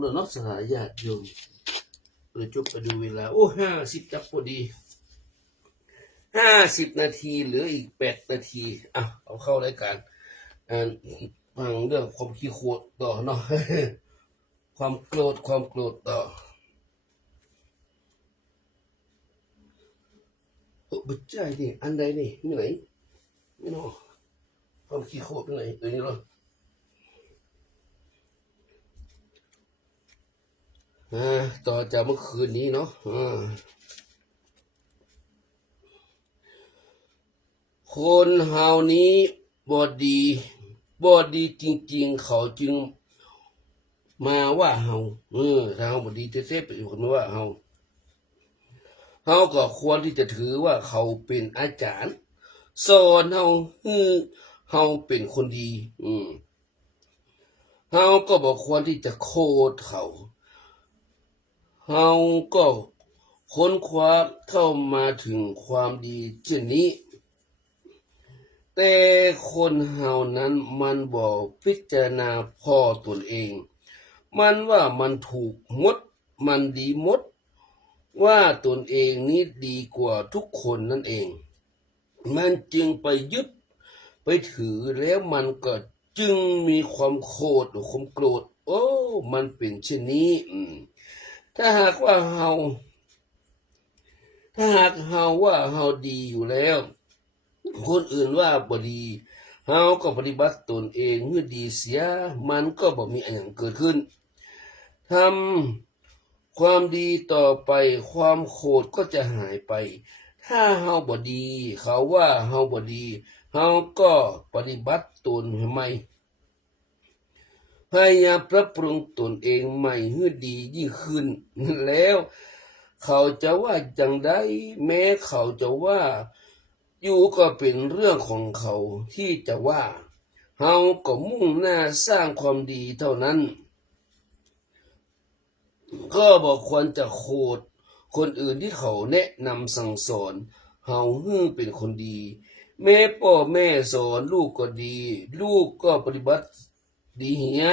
แล้วเนาะสหายญาติโยมเลยจบไปดูเวลาโอ้50จับพอดี50นาทีเหลืออีก8นาทีเอาเข้ารายการฟังเรื่องความขี้โคตรต่อเนาะ ความโกรธต่อบุญใจนี่อันใดนี่มีไหนไม่เนาะความขี้โคตรมีไหนตัวนี้เหรอต่อจากเมื่อคืนนี้เนาะคนเฮานี้บอดีจริงๆเขาจึงมาว่าเฮาถ้าเฮาบอดีเซ่ไปอยู่คนมาว่าเฮาก็ควรที่จะถือว่าเขาเป็นอาจารย์สอนเฮาเป็นคนดีเฮาก็บอกควรที่จะโคดเขาเฮาก็ค้นคว้าเข้ามาถึงความดีเช่นนี้แต่คนเฮานั้นมันบอกพิจารณาพ่อตนเองมันว่ามันถูกหมดมันดีหมดว่าตนเองนี้ดีกว่าทุกคนนั่นเองมันจึงไปยึดไปถือแล้วมันก็จึงมีความโกรธหรือความโกรธมันเป็นเช่นนี้ถ้าหากว่าเฮาว่าเฮาดีอยู่แล้วคนอื่นว่าบ่ดีเฮาก็ปฏิบัติตนเองให้ดีเสียมันก็บ่มีอะไรเกิดขึ้นทำความดีต่อไปความโกรธก็จะหายไปถ้าเฮาบ่ดีเขาว่าเฮาบ่ดีเฮาก็ปฏิบัติตนให้ใหม่พยายามปรับปรุงตนเองใหม่ให้ดียิ่งขึ้นแล้วเขาจะว่าจังไดแม้เขาจะว่าอยู่ก็เป็นเรื่องของเขาที่จะว่าเฮาก็มุ่งหน้าสร้างความดีเท่านั้นก็บอกควรจะโคดคนอื่นที่เขาแนะนำสั่งสอนเฮาให้เป็นคนดีแม่พ่อแม่สอนลูกก็ดีลูกก็ปฏิบัติดีเหีย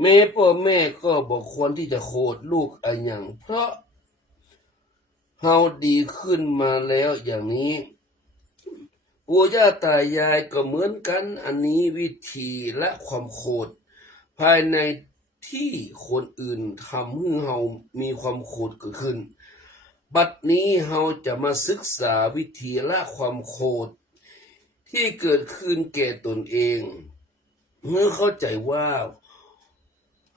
แม่พ่อแม่ก็บอกควรที่จะโคดลูกอะไรอย่างเพราะเฮาดีขึ้นมาแล้วอย่างนี้ปู่ย่าตายายก็เหมือนกันอันนี้วิธีละความโกรธภายในที่คนอื่นทำให้เฮามีความโกรธเกิดขึ้นบัดนี้เฮาจะมาศึกษาวิธีละความโกรธที่เกิดขึ้นแก่ตนเองเมื่อเข้าใจว่า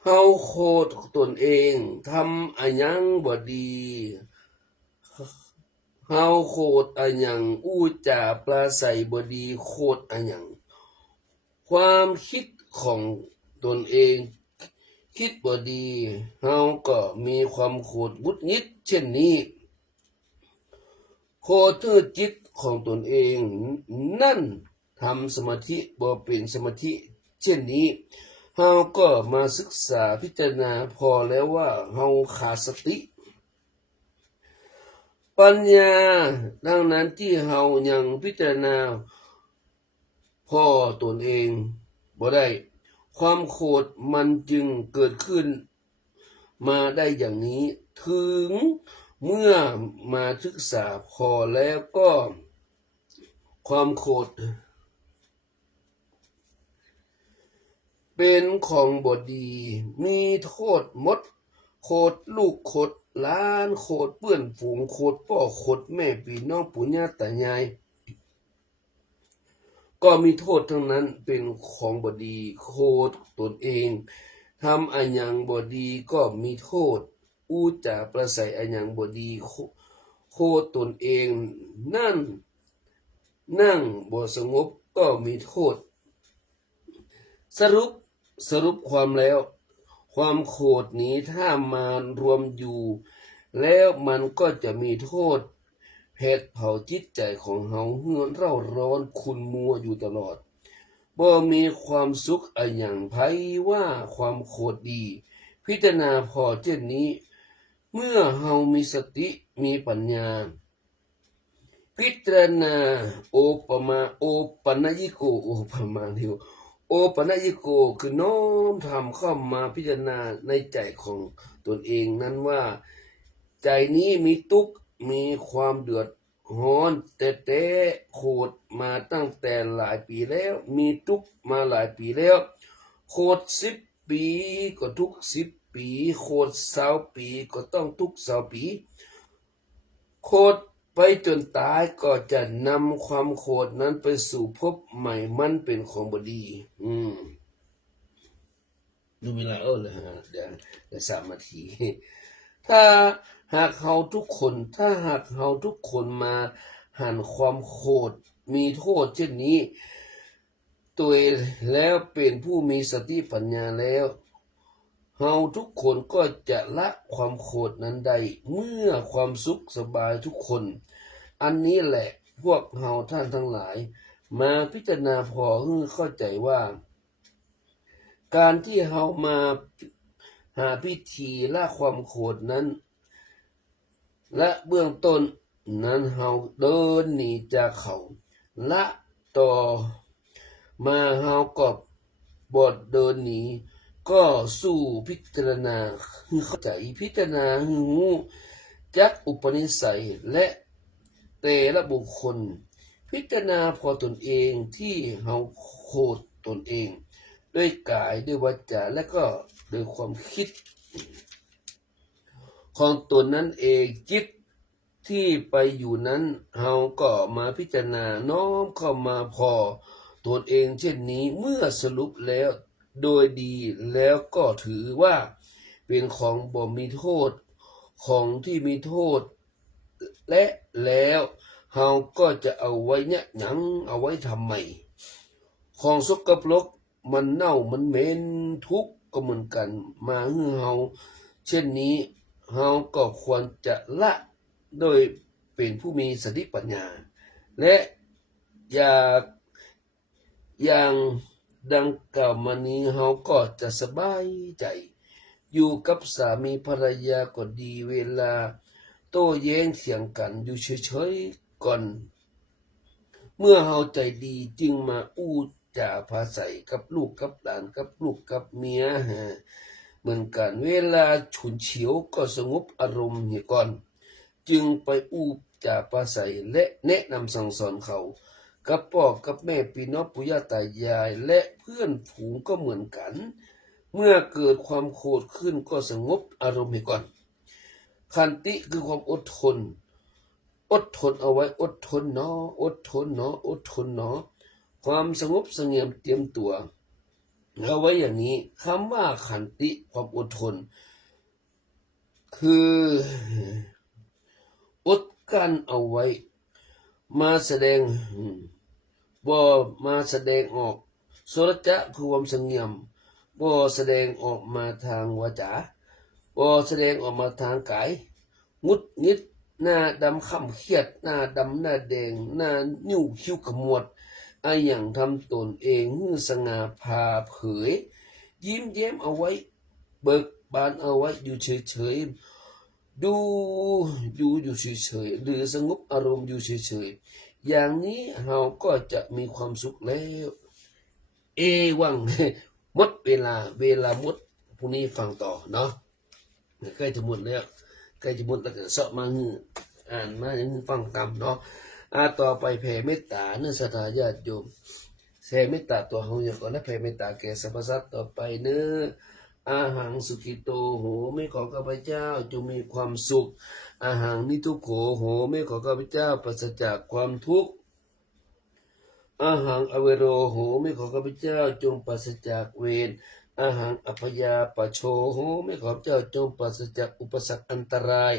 เฮาโกรธตนเองทำอะไรยังบ่ดีเฮาโคตรอะหยังอู้จาปราศัยบ่ดีโคตรอะหยังความคิดของตนเองคิดบ่ดีเฮาก็มีความโกรธหงุดหงิดเช่นนี้โคตรจิตของตนเองนั่นทำสมาธิบ่เป็นสมาธิเช่นนี้เฮาก็มาศึกษาพิจารณาพอแล้วว่าเฮาขาดสติปัญญาดังนั้นที่เฮายังพิจารณาพ่อตนเองบ่ได้ความโกรธมันจึงเกิดขึ้นมาได้อย่างนี้ถึงเมื่อมาศึกษาพอแล้วก็ความโกรธเป็นของบ่ดีมีโทษหมดโคตรลูกโคตรล้านโคตรเพื่อนฝูงโคตรพ่อโคตรแม่พี่น้องปู่ย่าตายายก็มีโทษทั้งนั้นเป็นของบดีโคตรตนเองทำอันยังบดีก็มีโทษอู้จาประสัยอันยังบดีโคตรตนเองนั่งบ่สงบก็มีโทษสรุปความแล้วความโกรธนี้ถ้ามารวมอยู่แล้วมันก็จะมีโทษเผดเผาจิตใจของเฮาเหือนเร่าร้อนขุ่นมัวอยู่ตลอดบ่มีความสุขอะหยังไผว่าความโกรธดีพิจารณาพอเช่นนี้เมื่อเฮามีสติมีปัญญาพิจารณาโอปมาโอปัญญิโกโอปมาเดียว โอปัญญิโกคือน้อมทำเข้ามาพิจารณาในใจของตนเองนั้นว่าใจนี้มีทุกข์มีความเดือดร้อนแต่โคตรมาตั้งแต่หลายปีแล้วมีทุกข์มาหลายปีแล้วโคตร10 ปีก็ทุกข์10 ปีโคตร20 ปีก็ต้องทุกข์20 ปีโคตรไปจนตายก็จะนำความโคตรนั้นไปสู่ภพใหม่มันเป็นของบดีดูเวลาเลยฮะเดี๋ยว3 นาที ถ้าหากเฮาทุกคนมาหันความโคตรมีโทษเช่นนี้ตัวแล้วเป็นผู้มีสติปัญญาแล้วเฮาทุกคนก็จะละความโคตรนั้นได้เมื่อความสุขสบายทุกคนอันนี้แหละพวกเฮาท่านทั้งหลายมาพิจารณาพอให้เข้าใจว่าการที่เฮามาหาพิธีละความโคตรนั้นและเบื้องต้นนั้นเฮาเดินหนีจากเขาละต่อมาเฮาก็บ่เดินหนีก็สู่พิจารณาให้เข้าใจพิจารณาให้รู้จักอุปนิสัยและแต่ละบุคคลพิจารณาพอตนเองที่เฮาโคตรตนเองด้วยกายด้วยวาจาและก็ด้วยความคิดของตนนั้นเองจิตที่ไปอยู่นั้นเฮาก็มาพิจารณาน้อมเข้ามาพอตนเองเช่นนี้เมื่อสรุปแล้วโดยดีแล้วก็ถือว่าเป็นของบ่มีโทษของที่มีโทษและแล้วเฮาก็จะเอาไว้เนี่ยหยังเอาไว้ทำไมของสกปรกมันเน่ามันเหม็นทุกข์ก็เหมือนกันมาให้เฮาเช่นนี้เฮาก็ควรจะละโดยเป็นผู้มีสติปัญญาและอย่างดังกล่าวมานี้เฮาก็จะสบายใจอยู่กับสามีภรรยาก็ดีเวลาโต้แย้งเถียงกันอยู่เฉยๆก่อนเมื่อเฮาใจดีจึงมาอู้จาภาษากับลูกกับหลานกับลูกกับเมียเหมือนกันเวลาฉุนเฉียวก็สงบอารมณ์เหี่ยก่อนจึงไปอู้จาภาษาและแนะนำสั่งสอนเขากับพ่อกับแม่พี่น้องปู่ย่าตายายและเพื่อนฝูงก็เหมือนกันเมื่อเกิดความโกรธขึ้นก็สงบอารมณ์ให้ก่อนขันติคือความอดทนเอาไว้อดทนเนาะอดทนเนาะอดทนเนาะความสงบเสงี่ยมเตรียมตัวเอาไว้อย่างนี้คำว่าขันติความอดทนคืออดกั้นเอาไว้มาแสดงบ่มาแสดงออกโสรจะคือความเสงี่ยมบ่แสดงออกมาทางวาจาบ่แสดงออกมาทางกายงุดงิดหน้าดำค่ำเครียดหน้าดำหน้าแดงหน้านิ้วคิ้วขมวดอย่างทำตนเองให้สง่าผ่าเผยยิ้มแย้มเอาไว้เบิกบานเอาไว้อยู่เฉยๆดูอยู่เฉยๆหรือสงบอารมณ์อยู่เฉยๆอย่างนี้เราก็จะมีความสุขแล้ววังหมดเวลาหมดพรุ่งนี้ฟังต่อเนาะใกล้จะหมดแล้วแล้วก็เสาะมาอ่านมาอย่างฟังตามเนาะต่อไปแผ่เมตตาเนื้อศรัทธาญาติโยมแผ่เมตตาตัวเฮาอย่างก่อนและแผ่เมตตาแก่สรรพสัตว์ต่อไปเนื้ออาหังสุขิโตโหไม่ขอข้าพเจ้าจงมีความสุขอาหังนิทุกโขโหไม่ขอข้าพเจ้าปราศจากความทุกข์อาหังอเวโรโหไม่ขอข้าพเจ้าจงปราศจากเวรอาหังอัพยาปโชโหไม่ขอข้าพเจ้าจงปราศจากอุปสรรคอันตราย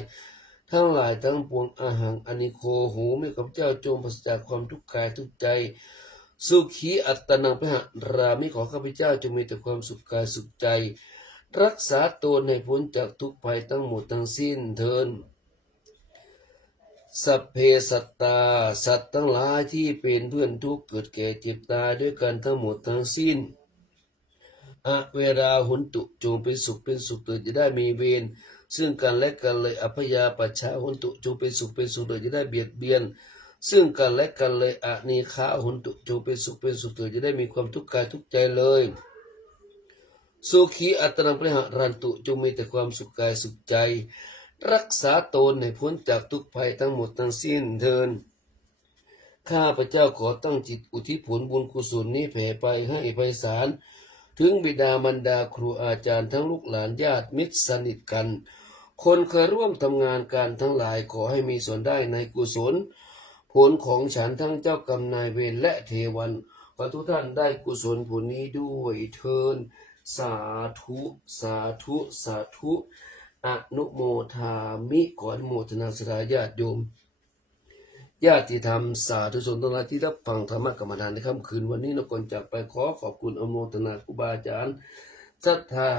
ทั้งหลายทั้งปวงอาหังอนิโคโหไม่ขอข้าพเจ้าจงปราศจากความทุกข์กายทุกใจสุขีอัตตนังพหรามิขอข้าพเจ้าจงมีแต่ความสุขกายสุขใจรักษาตนให้พ้นจากทุกภัยทั้งหมดทั้งสิ้นเถิดสัพเพสัตตาสัตว์ทั้งหลายที่เป็นเพื่อนทุกข์เกิดแก่เจ็บตายด้วยกันทั้งหมดทั้งสิ้นเวลาหุนตุจงเป็นสุขเถิดจะได้มีเวรซึ่งกันและกันเลยอัพยาปัชชาหุนตุจงเป็นสุขเถิดจะได้เบียดเบียน ซึ่งกันและกันเลยอะนีฆาหุนตุจงเป็นสุขเถิดจะได้มีความทุกข์กายทุกใจเลยสุขีอัตนังปริหารันตุจงมีแต่ความสุขกายสุขใจรักษาตนให้พ้นจากทุกภัยทั้งหมดทั้งสิ้นเถิดข้าพเจ้าขอตั้งจิตอุทิศผลบุญกุศลนี้แผ่ไปให้ไพศาลถึงบิดามารดาครูอาจารย์ทั้งลูกหลานญาติมิตรสนิทกันคนเคยร่วมทำงานการทั้งหลายขอให้มีส่วนได้ในกุศลผลของฉันทั้งเจ้ากรรมนายเวรและเทวันขอทุกท่านได้กุศลผลนี้ด้วยเทินสาธุสาธุสาธุอนุโมทามิขออนุโมทนาสาญาติโยมญาติธรรมสาธุชนทั้งหลายที่รับฟังธรรมกรรมฐานในค่ำคืนวันนี้นก่อนจากไปขอขอบคุณอนุโมทนาครูบาอาจารย์ศรัทธา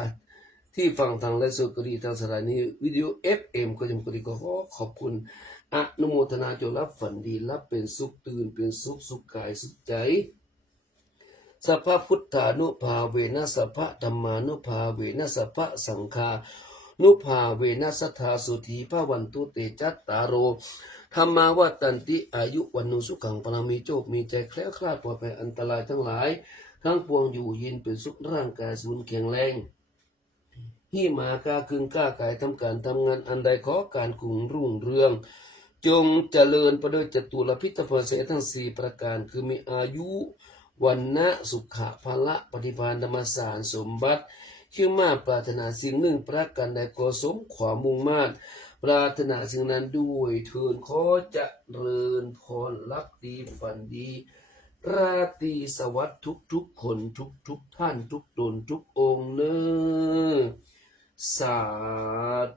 ที่ฟังทางไลฟ์สดก็ดีทางสถานีวิทยุ FM ก็ยังก็ดีก็ขอบคุณอนุโมทนาจงรับฝันดีรับเป็นสุขตื่นเป็นสุขกายสุขใจสัพพพุทธานุภาเวนะสัพพธรรมานุภาเวนะสัพพสังฆานุภาเวนะสัทธาสุธีภาวันตุเตจัตตารโรธรรมาวัตันติอายุวันนุสุขังปรามีโชคมีใจแคล้วคลาดปลอดภัยอันตรายทั้งหลายทั้งปวงอยู่ยินเป็นสุขร่างกายสูญแข็งแรงหิมากาคึงก้ากายทำการทำงานอันใดขอการกุ่งรุ่งเรืองจงเจริญประด้วยจตุรพิธภเสทั้งสี่ประการคือมีอายุวันนะสุขะพละปฏิภาณธรรมสารสมบัติชื่อมาปรารถนาสิ่งหนึ่งประการใดก็สมความมุ่งมา่ปรารถนาสิ่งนั้นด้วยเถิดขอเจริญพรรับดีฝันดีราตรีสวัสดิ์ทุกคนทุกท่านทุกตนทุกองค์เนอสา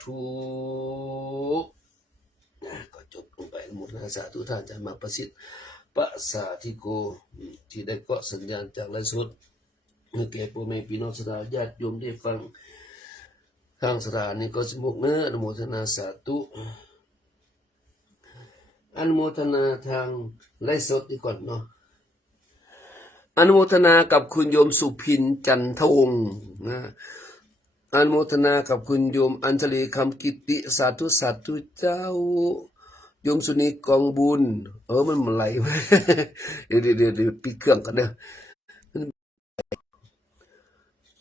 ธุก็จบลงไปหมดนะสาธุท่านจะมาประสิทธิ์ปะสาธิโกที่ได้เกาะสัญญาณจากไลฟ์สดเมื่อแก่พ่อแม่พี่น้องสถาญาติโยมได้ฟังทางสถานีก็สมุกเนื้ออนุโมทนาสาธุอนุโมทนาทางไลฟ์สดดีก่อนเนาะอนุโมทนากับคุณโยมสุพินจันทวงศ์นะอนุโมทนากับคุณโยมอัญชลีคำกิติสาธุเจ้าโยมสุนีกองบุญมันไหลมาเดี๋ยวปีเครื่องกันเด้อ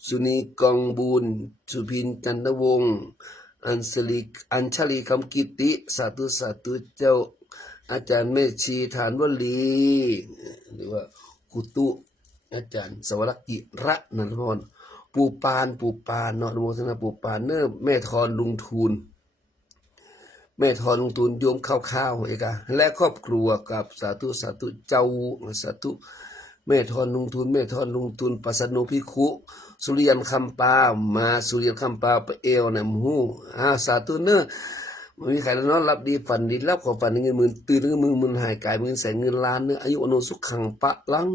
สุนีกองบุญสุพินจันทวงศ์อัญชลีคำกิติสาธุเจ้าอาจารย์แม่ชีฐานวลีหรือว่ากุตุอาจารย์สวรักกิระนันทพรปูปานเนาะอนุโมทนาปูปานเนอแม่ทอนลุงทูลโยมข้าวเอกะและครอบครัวกับสาธุเจ้าสาธุแม่ทอนลุงทูลปัสสนุภิกขุสุริยันคำปามาสุริยันคำปาไปเอวนะมูสาธุเนอมีใครแล้วเนาะรับดีฝันดีรับขอฝันเงินหมื่นตื่นเงินหมื่นหายกายเงินแสนเงินล้านเนื้ออายุอนุสุขังปะลัง